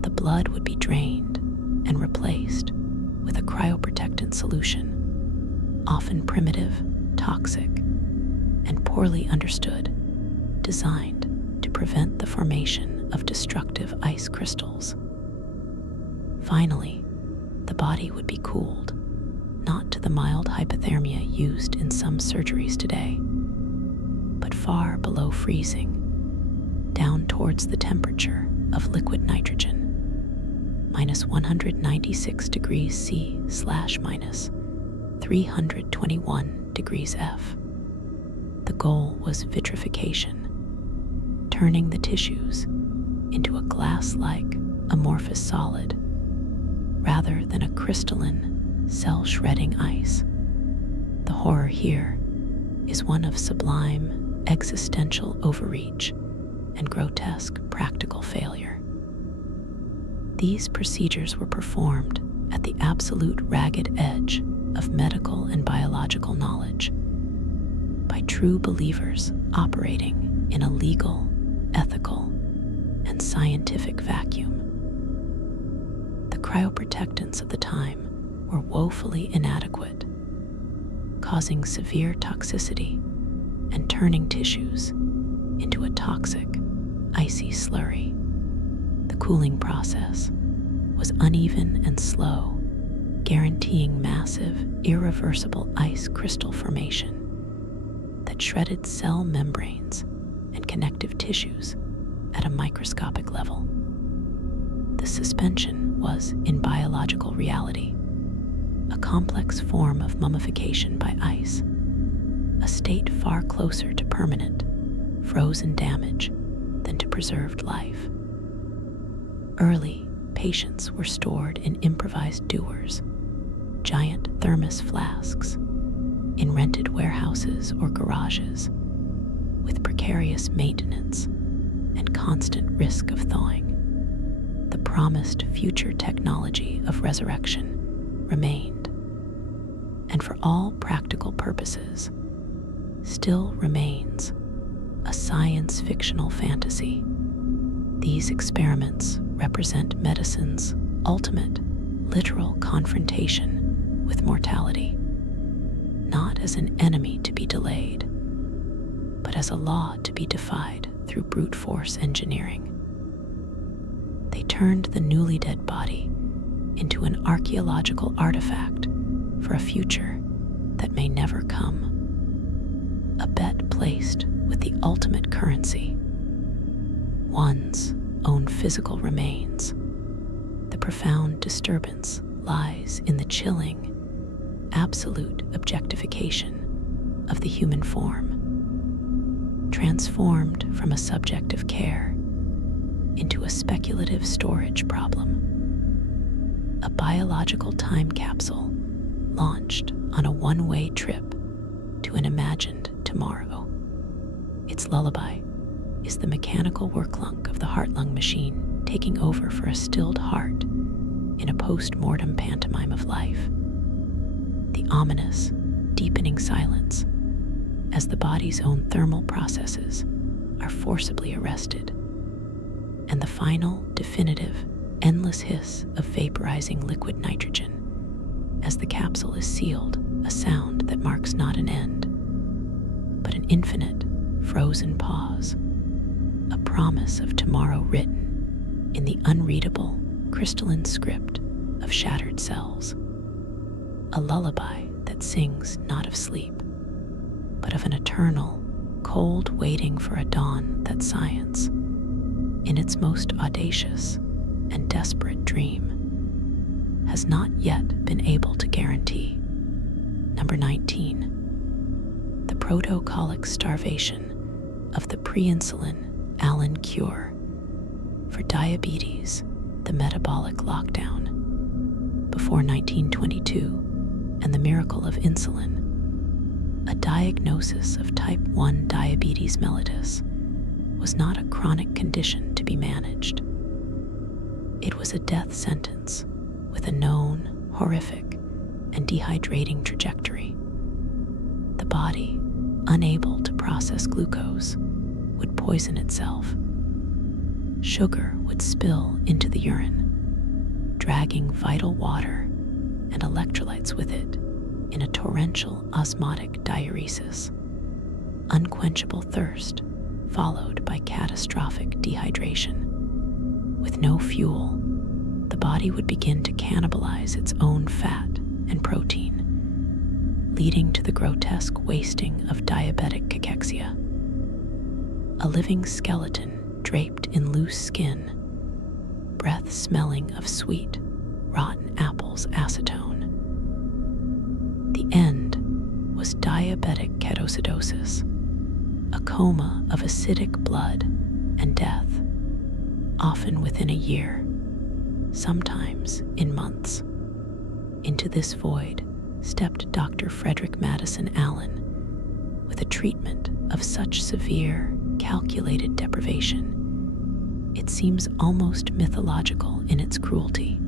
the blood would be drained and replaced with a cryoprotectant solution, often primitive, toxic, and poorly understood, designed to prevent the formation of destructive ice crystals. Finally, the body would be cooled, not to the mild hypothermia used in some surgeries today, but far below freezing, down towards the temperature of liquid nitrogen, minus 196 degrees C / minus 321 degrees F. The goal was vitrification, turning the tissues into a glass-like amorphous solid rather than a crystalline, cell-shredding ice. The horror here is one of sublime existential overreach and grotesque practical failure. These procedures were performed at the absolute ragged edge of medical and biological knowledge by true believers operating in a legal, ethical, and scientific vacuum. The cryoprotectants of the time were woefully inadequate, causing severe toxicity and turning tissues into a toxic, icy slurry. The cooling process was uneven and slow, guaranteeing massive, irreversible ice crystal formation that shredded cell membranes and connective tissues at a microscopic level. The suspension was, in biological reality, a complex form of mummification by ice, a state far closer to permanent, frozen damage than to preserved life. Early, patients were stored in improvised dewars, giant thermos flasks, in rented warehouses or garages, with precarious maintenance and constant risk of thawing. The promised future technology of resurrection remained, and for all practical purposes, still remains a science-fictional fantasy. These experiments represent medicine's ultimate, literal confrontation with mortality, not as an enemy to be delayed, but as a law to be defied through brute force engineering. They turned the newly dead body into an archaeological artifact for a future that may never come. A bet placed with the ultimate currency, one's own physical remains. The profound disturbance lies in the chilling, absolute objectification of the human form, transformed from a subject of care into a speculative storage problem. A biological time capsule launched on a one-way trip to an imagined tomorrow. Its lullaby is the mechanical worklung of the heart-lung machine taking over for a stilled heart in a post-mortem pantomime of life. The ominous, deepening silence as the body's own thermal processes are forcibly arrested, and the final, definitive, endless hiss of vaporizing liquid nitrogen as the capsule is sealed, a sound that marks not an end, but an infinite, frozen pause, a promise of tomorrow written in the unreadable, crystalline script of shattered cells. A lullaby that sings not of sleep, but of an eternal, cold waiting for a dawn that science, in its most audacious and desperate dream, has not yet been able to guarantee. Number 19. The protocolic starvation of the pre-insulin Allen cure for diabetes, the metabolic lockdown before 1922, and the miracle of insulin, a diagnosis of type 1 diabetes mellitus, was not a chronic condition to be managed. It was a death sentence with a known, horrific, and dehydrating trajectory. The body, unable to process glucose, would poison itself. Sugar would spill into the urine, dragging vital water and electrolytes with it in a torrential osmotic diuresis. Unquenchable thirst followed by catastrophic dehydration. With no fuel, the body would begin to cannibalize its own fat and protein, leading to the grotesque wasting of diabetic cachexia. A living skeleton draped in loose skin, breath smelling of sweet, rotten apples acetone. The end was diabetic ketoacidosis, a coma of acidic blood and death, often within a year, sometimes in months. Into this void stepped Dr. Frederick Madison Allen with a treatment of such severe, calculated deprivation. It seems almost mythological in its cruelty.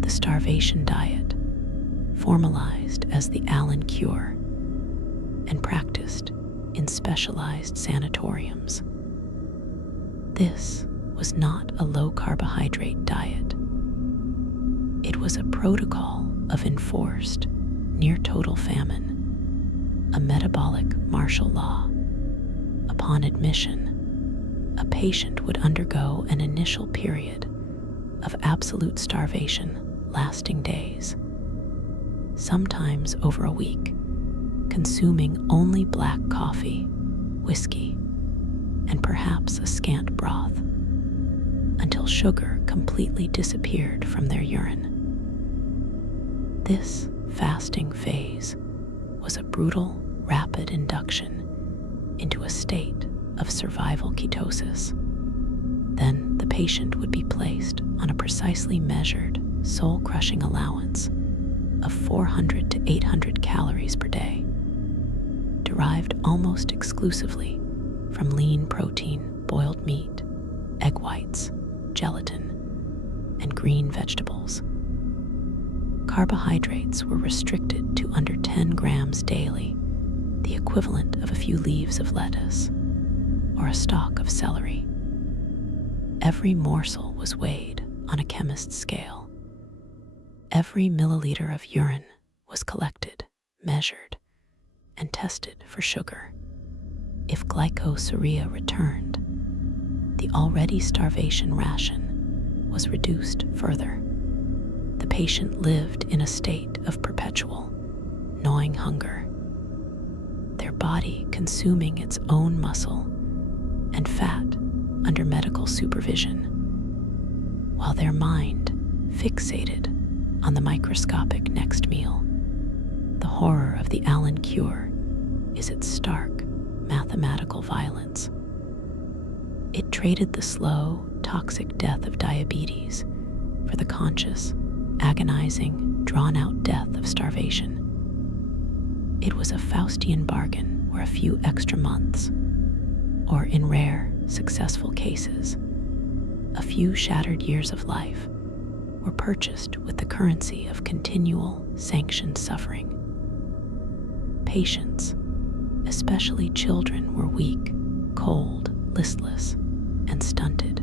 The starvation diet, formalized as the Allen cure and practiced in specialized sanatoriums. This was not a low-carbohydrate diet. It was a protocol of enforced, near-total famine, a metabolic martial law. Upon admission, a patient would undergo an initial period of absolute starvation lasting days, sometimes over a week, consuming only black coffee, whiskey, and perhaps a scant broth, until sugar completely disappeared from their urine. This fasting phase was a brutal, rapid induction into a state of survival ketosis. Then the patient would be placed on a precisely measured, soul-crushing allowance of 400 to 800 calories per day, derived almost exclusively from lean protein, boiled meat, egg whites, gelatin, and green vegetables. Carbohydrates were restricted to under 10 grams daily, the equivalent of a few leaves of lettuce or a stalk of celery. Every morsel was weighed on a chemist's scale. Every milliliter of urine was collected, measured, and tested for sugar. If glycosuria returned, the already starvation ration was reduced further. The patient lived in a state of perpetual, gnawing hunger, their body consuming its own muscle and fat under medical supervision, while their mind fixated on the microscopic next meal. The horror of the Allen cure is its stark mathematical violence. It traded the slow, toxic death of diabetes for the conscious, agonizing, drawn-out death of starvation. It was a Faustian bargain where a few extra months, or in rare, successful cases, a few shattered years of life, were purchased with the currency of continual, sanctioned suffering. Patients, especially children, were weak, cold, listless, and stunted.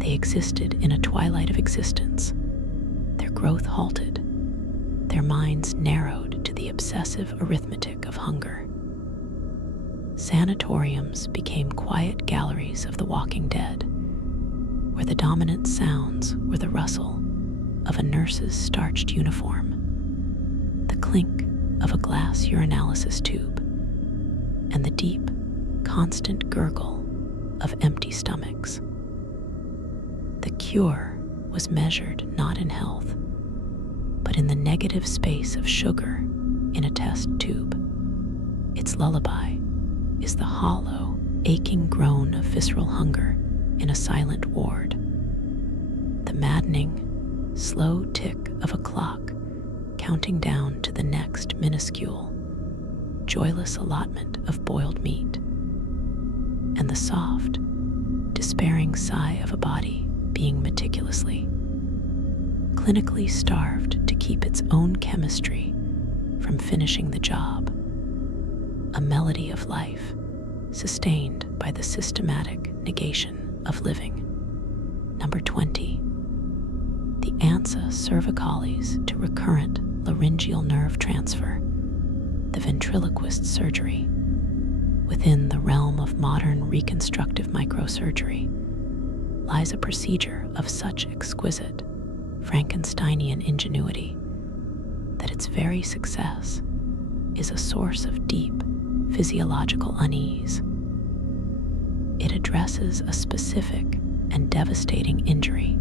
They existed in a twilight of existence. Their growth halted, their minds narrowed to the obsessive arithmetic of hunger. Sanatoriums became quiet galleries of the walking dead, where the dominant sounds were the rustle of a nurse's starched uniform, the clink of a glass urinalysis tube, and the deep, constant gurgle of empty stomachs. The cure was measured not in health, but in the negative space of sugar in a test tube. Its lullaby is the hollow, aching groan of visceral hunger in a silent ward, the maddening, slow tick of a clock counting down to the next minuscule, joyless allotment of boiled meat, and the soft, despairing sigh of a body being meticulously, clinically starved to keep its own chemistry from finishing the job. A melody of life sustained by the systematic negation of living. Number 20. The ansa cervicalis to recurrent laryngeal nerve transfer, the ventriloquist surgery. Within the realm of modern reconstructive microsurgery lies a procedure of such exquisite Frankensteinian ingenuity that its very success is a source of deep physiological unease. It addresses a specific and devastating injury,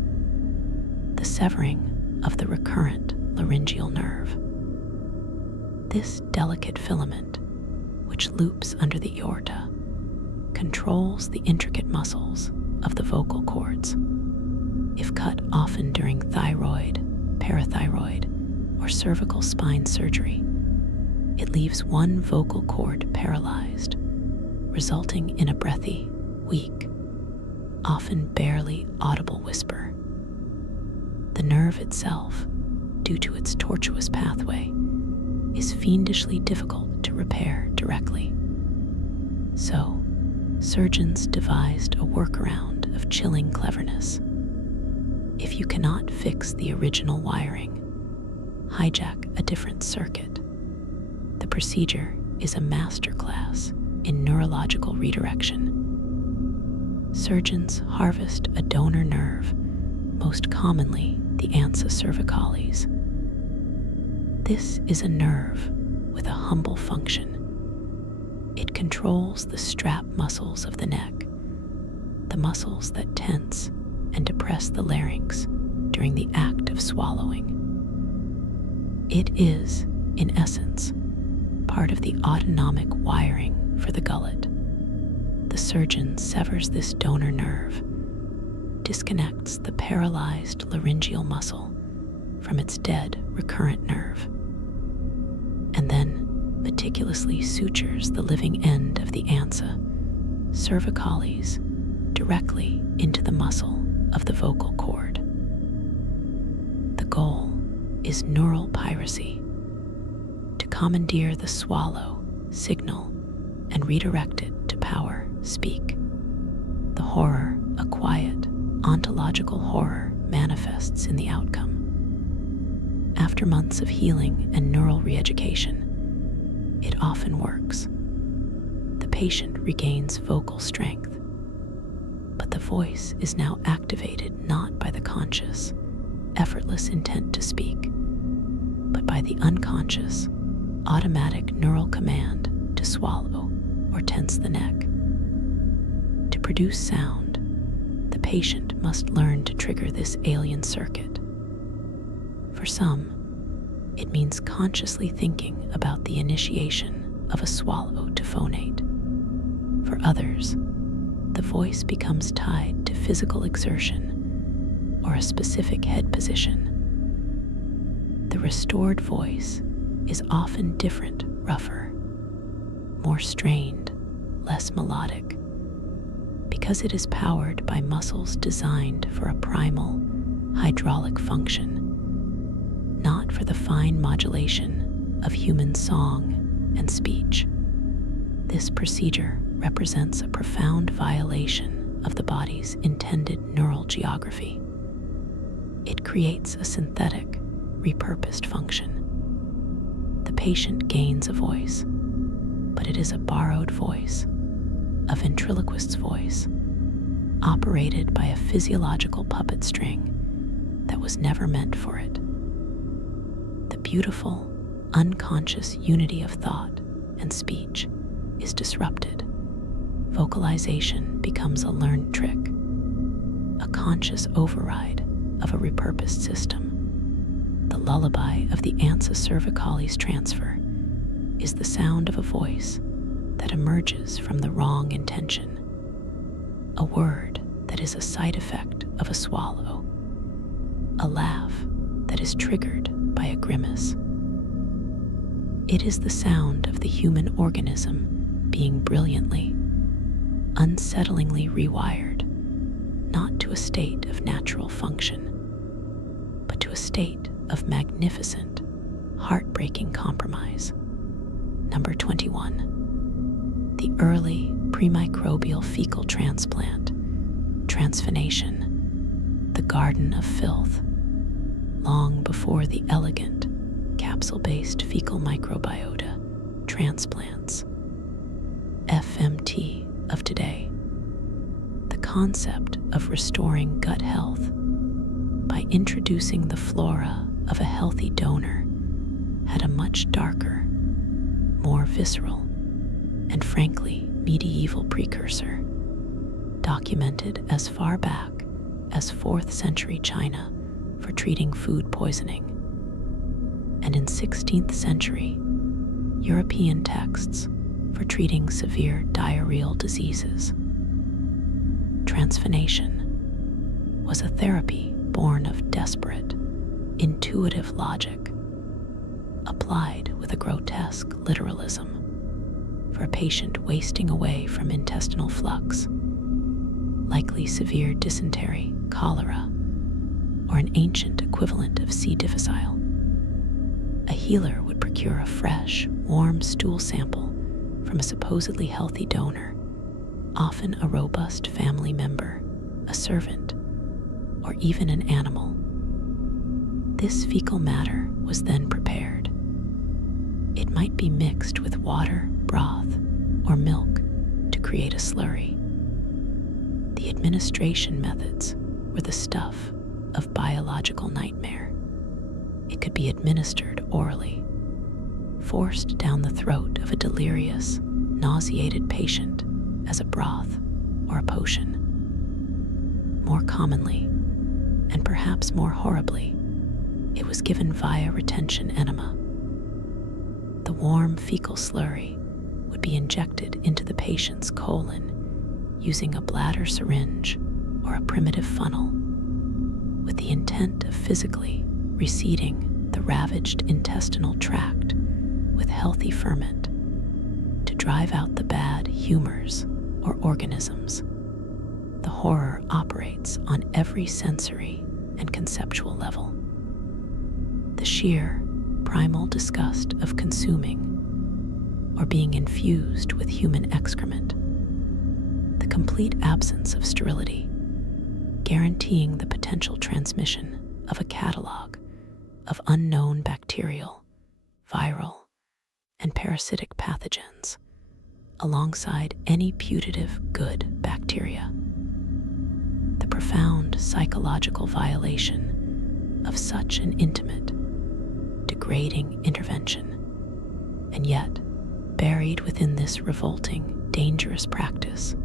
the severing of the recurrent laryngeal nerve. This delicate filament, which loops under the aorta, controls the intricate muscles of the vocal cords. If cut often during thyroid, parathyroid, or cervical spine surgery, it leaves one vocal cord paralyzed, resulting in a breathy, weak, often barely audible whisper. The nerve itself, due to its tortuous pathway, is fiendishly difficult to repair directly. So, surgeons devised a workaround of chilling cleverness. If you cannot fix the original wiring, hijack a different circuit. The procedure is a masterclass in neurological redirection. Surgeons harvest a donor nerve, most commonly the ansa cervicalis. This is a nerve with a humble function. It controls the strap muscles of the neck, the muscles that tense and depress the larynx during the act of swallowing. It is, in essence, part of the autonomic wiring for the gullet. The surgeon severs this donor nerve, disconnects the paralyzed laryngeal muscle from its dead recurrent nerve, and then meticulously sutures the living end of the ansa cervicalis directly into the muscle of the vocal cord. The goal is neural piracy, to commandeer the swallow signal, and redirect it to power, speak. The horror, a quiet, ontological horror, manifests in the outcome. After months of healing and neural re-education, it often works. The patient regains vocal strength, but the voice is now activated not by the conscious, effortless intent to speak, but by the unconscious, automatic neural command to swallow or tense the neck. To produce sound, the patient must learn to trigger this alien circuit. For some, it means consciously thinking about the initiation of a swallow to phonate. For others, the voice becomes tied to physical exertion or a specific head position. The restored voice is often different, rougher, more strained, less melodic, because it is powered by muscles designed for a primal, hydraulic function, not for the fine modulation of human song and speech. This procedure represents a profound violation of the body's intended neural geography. It creates a synthetic, repurposed function. The patient gains a voice, but it is a borrowed voice, a ventriloquist's voice, operated by a physiological puppet string that was never meant for it. The beautiful, unconscious unity of thought and speech is disrupted. Vocalization becomes a learned trick, a conscious override of a repurposed system. The lullaby of the ansa cervicalis transfer is the sound of a voice that emerges from the wrong intention, a word that is a side effect of a swallow, a laugh that is triggered by a grimace. It is the sound of the human organism being brilliantly, unsettlingly rewired, not to a state of natural function, but to a state of magnificent, heartbreaking compromise. Number 21. The early premicrobial fecal transplant, transphonation, the garden of filth, long before the elegant, capsule-based fecal microbiota transplants, FMT of today. The concept of restoring gut health by introducing the flora of a healthy donor had a much darker, more visceral, and frankly medieval precursor, documented as far back as 4th century China for treating food poisoning, and in 16th century European texts for treating severe diarrheal diseases. Transphonation was a therapy born of desperate, intuitive logic, applied with a grotesque literalism, for a patient wasting away from intestinal flux, likely severe dysentery, cholera, or an ancient equivalent of C. difficile. A healer would procure a fresh, warm stool sample from a supposedly healthy donor, often a robust family member, a servant, or even an animal. This fecal matter was then prepared. It might be mixed with water, broth, or milk to create a slurry. The administration methods were the stuff of biological nightmare. It could be administered orally, forced down the throat of a delirious, nauseated patient as a broth or a potion. More commonly, and perhaps more horribly, it was given via retention enema. The warm fecal slurry would be injected into the patient's colon using a bladder syringe or a primitive funnel, with the intent of physically reseeding the ravaged intestinal tract with healthy ferment to drive out the bad humors or organisms. The horror operates on every sensory and conceptual level. The sheer, primal disgust of consuming, or being infused with human excrement. The complete absence of sterility, guaranteeing the potential transmission of a catalog of unknown bacterial, viral, and parasitic pathogens, alongside any putative good bacteria. The profound psychological violation of such an intimate, degrading intervention, and yet, buried within this revolting, dangerous practice,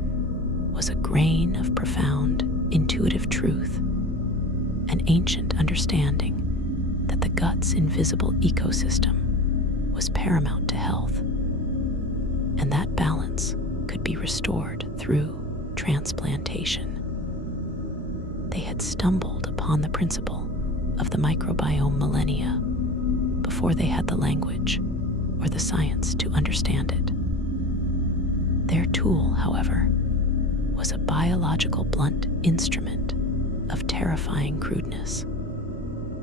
was a grain of profound, intuitive truth, an ancient understanding that the gut's invisible ecosystem was paramount to health, and that balance could be restored through transplantation. They had stumbled upon the principle of the microbiome millennia before they had the language or the science to understand it. Their tool, however, was a biological blunt instrument of terrifying crudeness.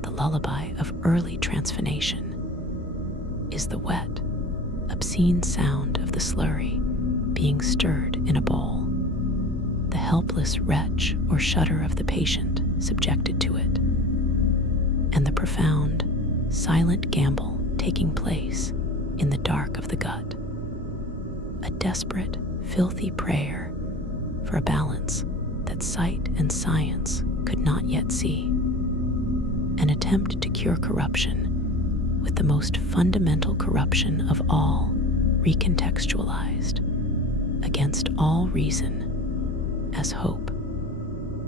The lullaby of early transformation is the wet, obscene sound of the slurry being stirred in a bowl, the helpless retch or shudder of the patient subjected to it, and the profound, silent gamble taking place in the dark of the gut. A desperate, filthy prayer for a balance that sight and science could not yet see. An attempt to cure corruption with the most fundamental corruption of all recontextualized against all reason as hope.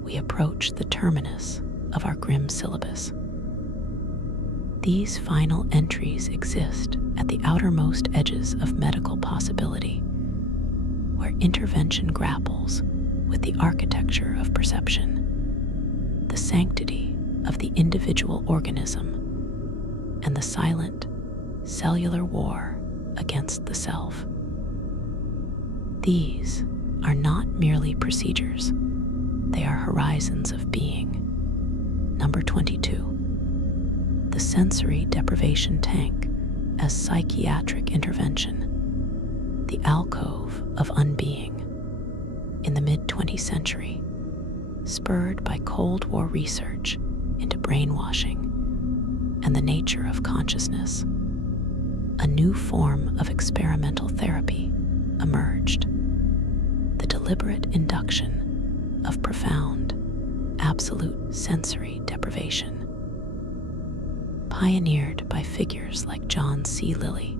We approach the terminus of our grim syllabus. These final entries exist at the outermost edges of medical possibility, where intervention grapples with the architecture of perception, the sanctity of the individual organism, and the silent, cellular war against the self. These are not merely procedures, they are horizons of being. Number 22. The sensory deprivation tank as psychiatric intervention, the alcove of unbeing. In the mid-20th century, spurred by Cold War research into brainwashing and the nature of consciousness, a new form of experimental therapy emerged: the deliberate induction of profound, absolute sensory deprivation. Pioneered by figures like John C. Lilly,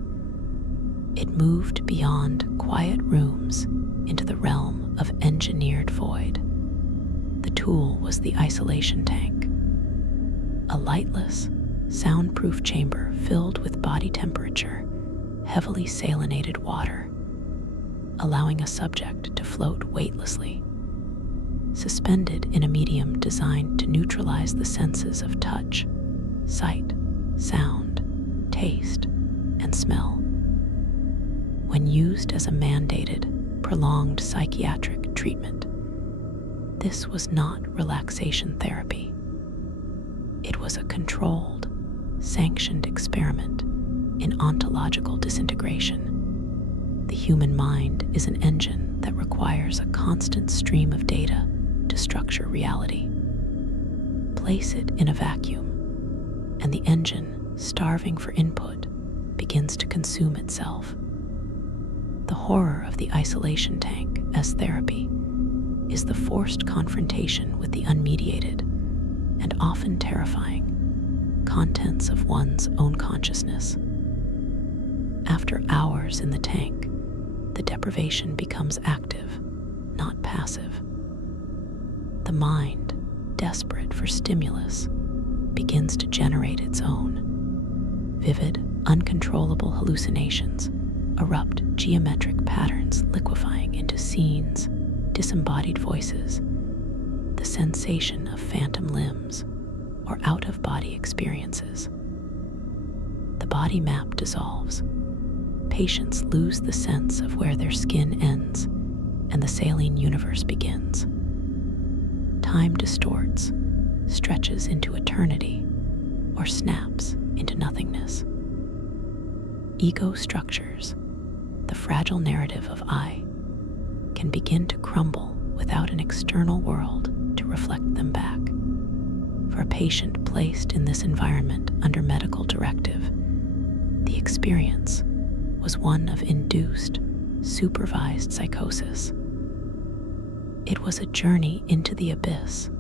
it moved beyond quiet rooms into the realm of engineered void. The tool was the isolation tank, a lightless, soundproof chamber filled with body temperature, heavily salinated water, allowing a subject to float weightlessly, suspended in a medium designed to neutralize the senses of touch, sight, sound, taste, and smell. When used as a mandated, prolonged psychiatric treatment, this was not relaxation therapy. It was a controlled, sanctioned experiment in ontological disintegration. The human mind is an engine that requires a constant stream of data to structure reality. Place it in a vacuum, and the engine, starving for input, begins to consume itself. The horror of the isolation tank as therapy is the forced confrontation with the unmediated and often terrifying contents of one's own consciousness. After hours in the tank, the deprivation becomes active, not passive. The mind, desperate for stimulus, begins to generate its own. Vivid, uncontrollable hallucinations erupt, geometric patterns liquefying into scenes, disembodied voices, the sensation of phantom limbs, or out-of-body experiences. The body map dissolves. Patients lose the sense of where their skin ends and the saline universe begins. Time distorts, stretches into eternity, or snaps into nothingness. Ego structures, the fragile narrative of I can begin to crumble without an external world to reflect them back. For a patient placed in this environment under medical directive, the experience was one of induced, supervised psychosis. It was a journey into the abyss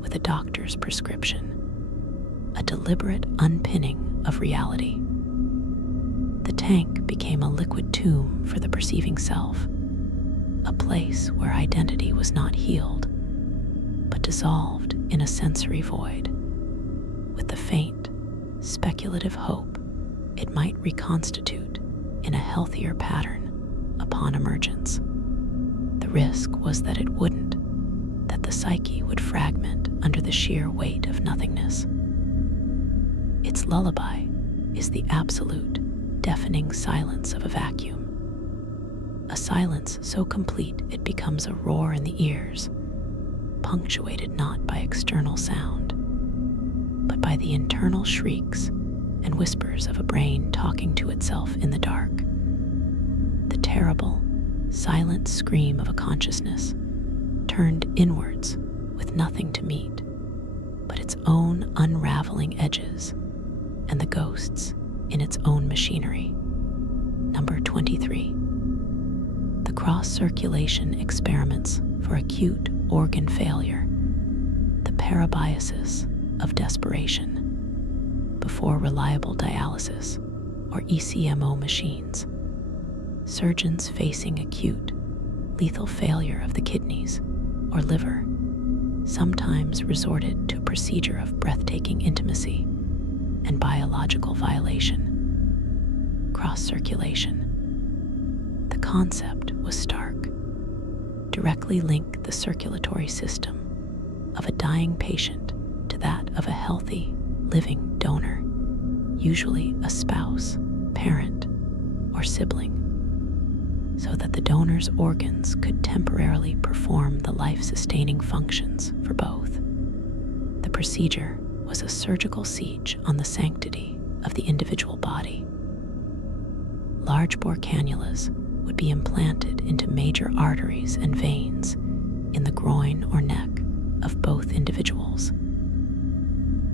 with a doctor's prescription, a deliberate unpinning of reality. The tank became a liquid tomb for the perceiving self, a place where identity was not healed, but dissolved in a sensory void, with the faint, speculative hope it might reconstitute in a healthier pattern upon emergence. The risk was that it wouldn't, that the psyche would fragment under the sheer weight of nothingness. Its lullaby is the absolute, deafening silence of a vacuum, a silence so complete it becomes a roar in the ears, punctuated not by external sound, but by the internal shrieks and whispers of a brain talking to itself in the dark. The terrible, silent scream of a consciousness turned inwards with nothing to meet but its own unraveling edges and the ghosts in its own machinery. Number 23. The cross-circulation experiments for acute organ failure, the parabiasis of desperation, before reliable dialysis or ECMO machines. Surgeons facing acute, lethal failure of the kidneys or liver sometimes resorted to a procedure of breathtaking intimacy and biological violation. Cross-circulation. The concept was stark. Directly link the circulatory system of a dying patient to that of a healthy, living donor, usually a spouse, parent, or sibling, so that the donor's organs could temporarily perform the life-sustaining functions for both. The procedure was a surgical siege on the sanctity of the individual body. Large bore cannulas would be implanted into major arteries and veins in the groin or neck of both individuals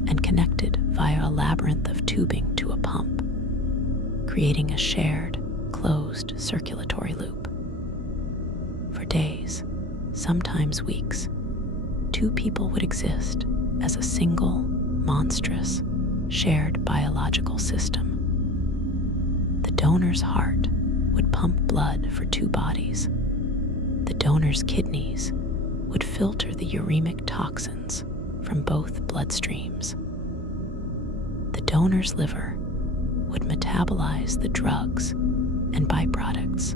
and connected via a labyrinth of tubing to a pump, creating a shared, closed circulatory loop. For days, sometimes weeks, two people would exist as a single, monstrous, shared biological system. The donor's heart would pump blood for two bodies. The donor's kidneys would filter the uremic toxins from both bloodstreams. The donor's liver would metabolize the drugs and byproducts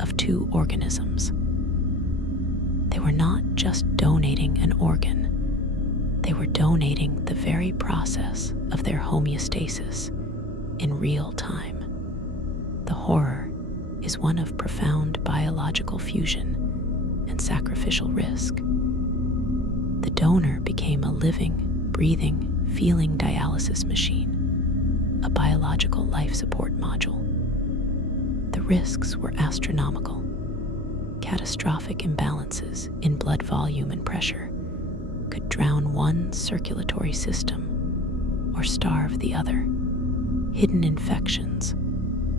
of two organisms. They were not just donating an organ, they were donating the very process of their homeostasis in real time. The horror is one of profound biological fusion and sacrificial risk. The donor became a living, breathing, feeling dialysis machine, a biological life support module. The risks were astronomical. Catastrophic imbalances in blood volume and pressure could drown one circulatory system or starve the other. Hidden infections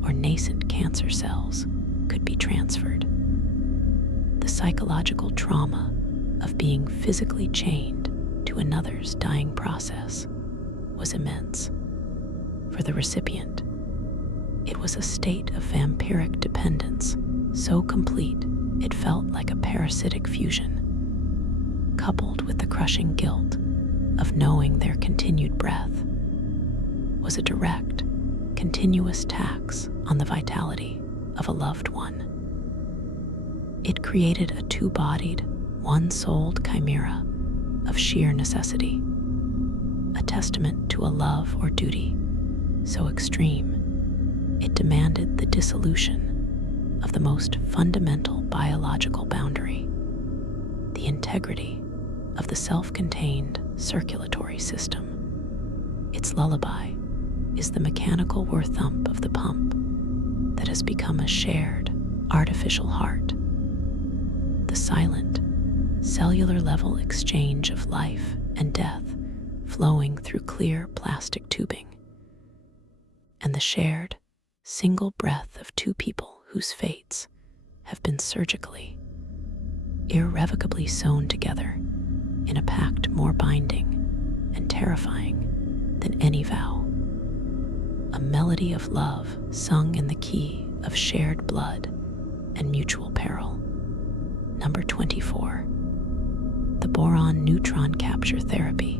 or nascent cancer cells could be transferred. The psychological trauma of being physically chained to another's dying process was immense. For the recipient, it was a state of vampiric dependence so complete it felt like a parasitic fusion, coupled with the crushing guilt of knowing their continued breath was a direct, continuous tax on the vitality of a loved one. It created a two-bodied, one-souled chimera of sheer necessity, a testament to a love or duty so extreme it demanded the dissolution of the most fundamental biological boundary, the integrity of the self-contained circulatory system. Its lullaby is the mechanical whir thump of the pump that has become a shared, artificial heart. The silent, cellular level exchange of life and death flowing through clear plastic tubing. And the shared, single breath of two people whose fates have been surgically, irrevocably sewn together in a pact more binding and terrifying than any vow. A melody of love sung in the key of shared blood and mutual peril. Number 24. The boron neutron capture therapy,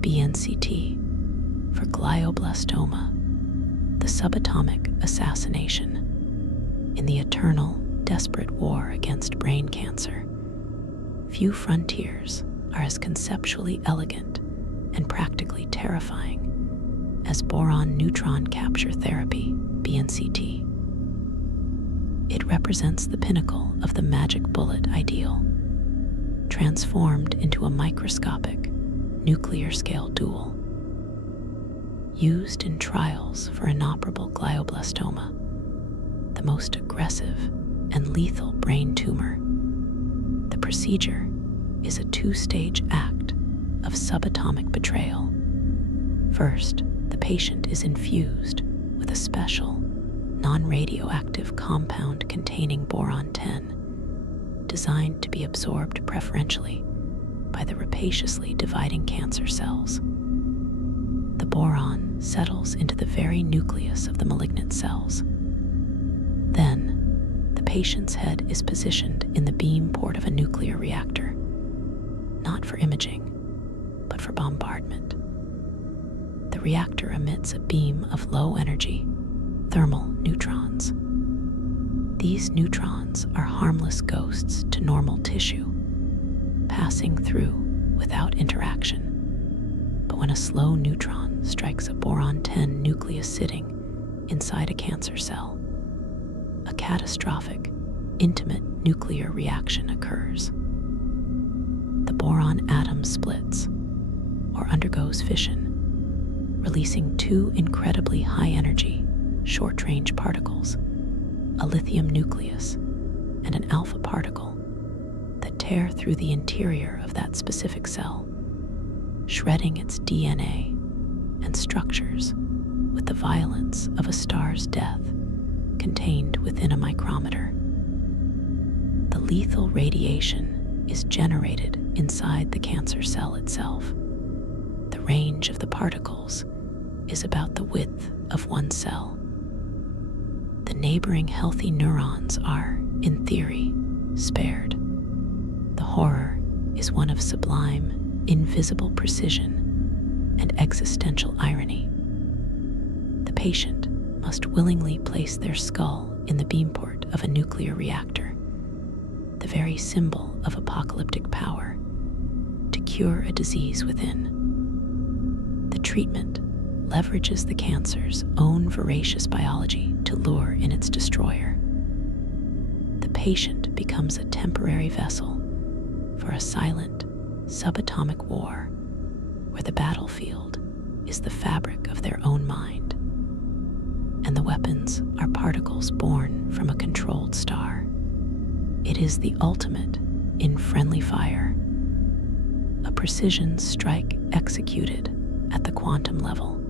BNCT, for glioblastoma, the subatomic assassination. In the eternal, desperate war against brain cancer, few frontiers are as conceptually elegant and practically terrifying as boron neutron capture therapy, BNCT. It represents the pinnacle of the magic bullet ideal, transformed into a microscopic, nuclear-scale duel. Used in trials for inoperable glioblastoma, the most aggressive and lethal brain tumor, the procedure is a two-stage act of subatomic betrayal. First, the patient is infused with a special, non-radioactive compound containing boron-10, designed to be absorbed preferentially by the rapaciously dividing cancer cells. The boron settles into the very nucleus of the malignant cells. Then, the patient's head is positioned in the beam port of a nuclear reactor, not for imaging, but for bombardment. The reactor emits a beam of low-energy, thermal neutrons. These neutrons are harmless ghosts to normal tissue, passing through without interaction. But when a slow neutron strikes a boron-10 nucleus sitting inside a cancer cell, a catastrophic, intimate nuclear reaction occurs. The boron atom splits, or undergoes fission, releasing two incredibly high-energy, short-range particles, a lithium nucleus and an alpha particle, that tear through the interior of that specific cell, shredding its DNA and structures with the violence of a star's death contained within a micrometer. The lethal radiation is generated inside the cancer cell itself. The range of the particles is about the width of one cell. The neighboring healthy neurons are, in theory, spared. The horror is one of sublime, invisible precision and existential irony. The patient must willingly place their skull in the beamport of a nuclear reactor, the very symbol of apocalyptic power, to cure a disease within. The treatment leverages the cancer's own voracious biology to lure in its destroyer. The patient becomes a temporary vessel for a silent, subatomic war where the battlefield is the fabric of their own mind, and the weapons are particles born from a controlled star. It is the ultimate in friendly fire, a precision strike executed at the quantum level.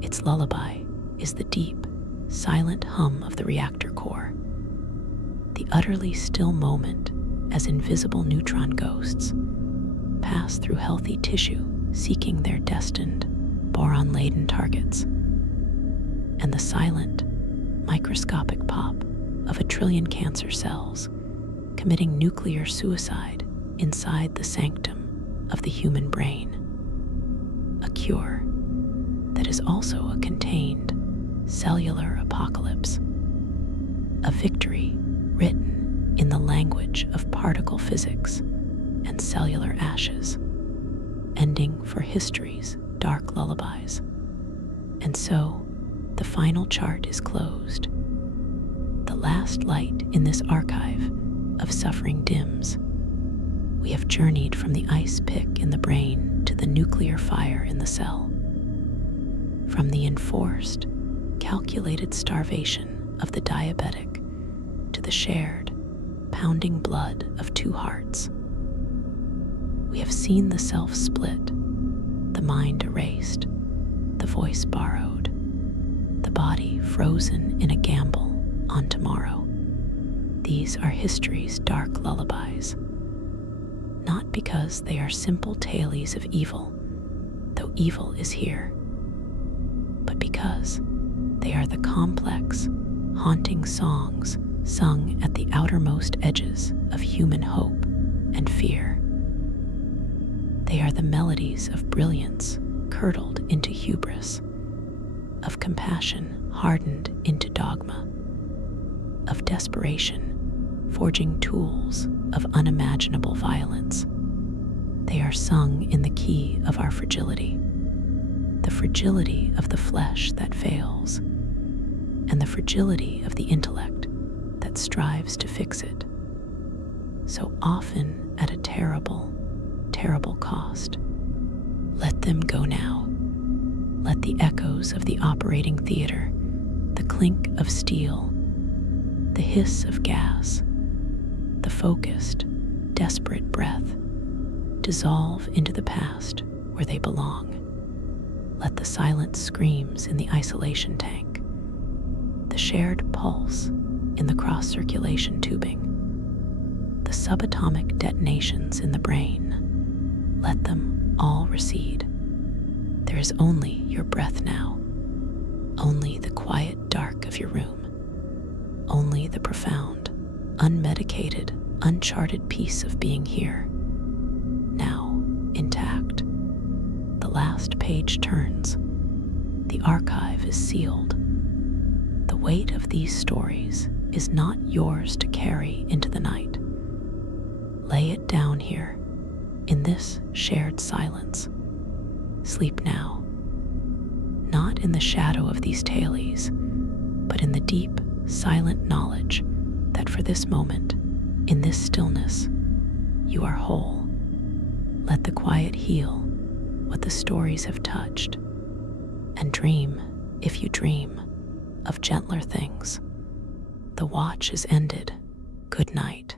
Its lullaby is the deep, silent hum of the reactor core, the utterly still moment as invisible neutron ghosts pass through healthy tissue seeking their destined, boron-laden targets, and the silent, microscopic pop of a trillion cancer cells committing nuclear suicide inside the sanctum of the human brain. A cure that is also a contained, cellular apocalypse. A victory written in the language of particle physics and cellular ashes, ending for history's dark lullabies. And so, the final chart is closed. The last light in this archive of suffering dims. We have journeyed from the ice pick in the brain to the nuclear fire in the cell. From the enforced, calculated starvation of the diabetic to the shared, pounding blood of two hearts. We have seen the self split, the mind erased, the voice borrowed, the body frozen in a gamble on tomorrow. These are history's dark lullabies, not because they are simple tales of evil, though evil is here, but because they are the complex, haunting songs sung at the outermost edges of human hope and fear. They are the melodies of brilliance curdled into hubris, of compassion hardened into dogma, of desperation forging tools of unimaginable violence. They are sung in the key of our fragility, the fragility of the flesh that fails, and the fragility of the intellect that strives to fix it, so often at a terrible, terrible cost. Let them go now. Let the echoes of the operating theater, the clink of steel, the hiss of gas, the focused, desperate breath dissolve into the past where they belong. Let the silent screams in the isolation tank, the shared pulse in the cross-circulation tubing, the subatomic detonations in the brain, let them all recede. There is only your breath now, only the quiet dark of your room, only the profound, unmedicated, uncharted peace of being here, now intact. The last page turns. The archive is sealed. The weight of these stories is not yours to carry into the night. Lay it down here, in this shared silence. Sleep now, not in the shadow of these tales, but in the deep, silent knowledge that for this moment, in this stillness, you are whole. Let the quiet heal what the stories have touched, and dream, if you dream, of gentler things. The watch is ended. Good night.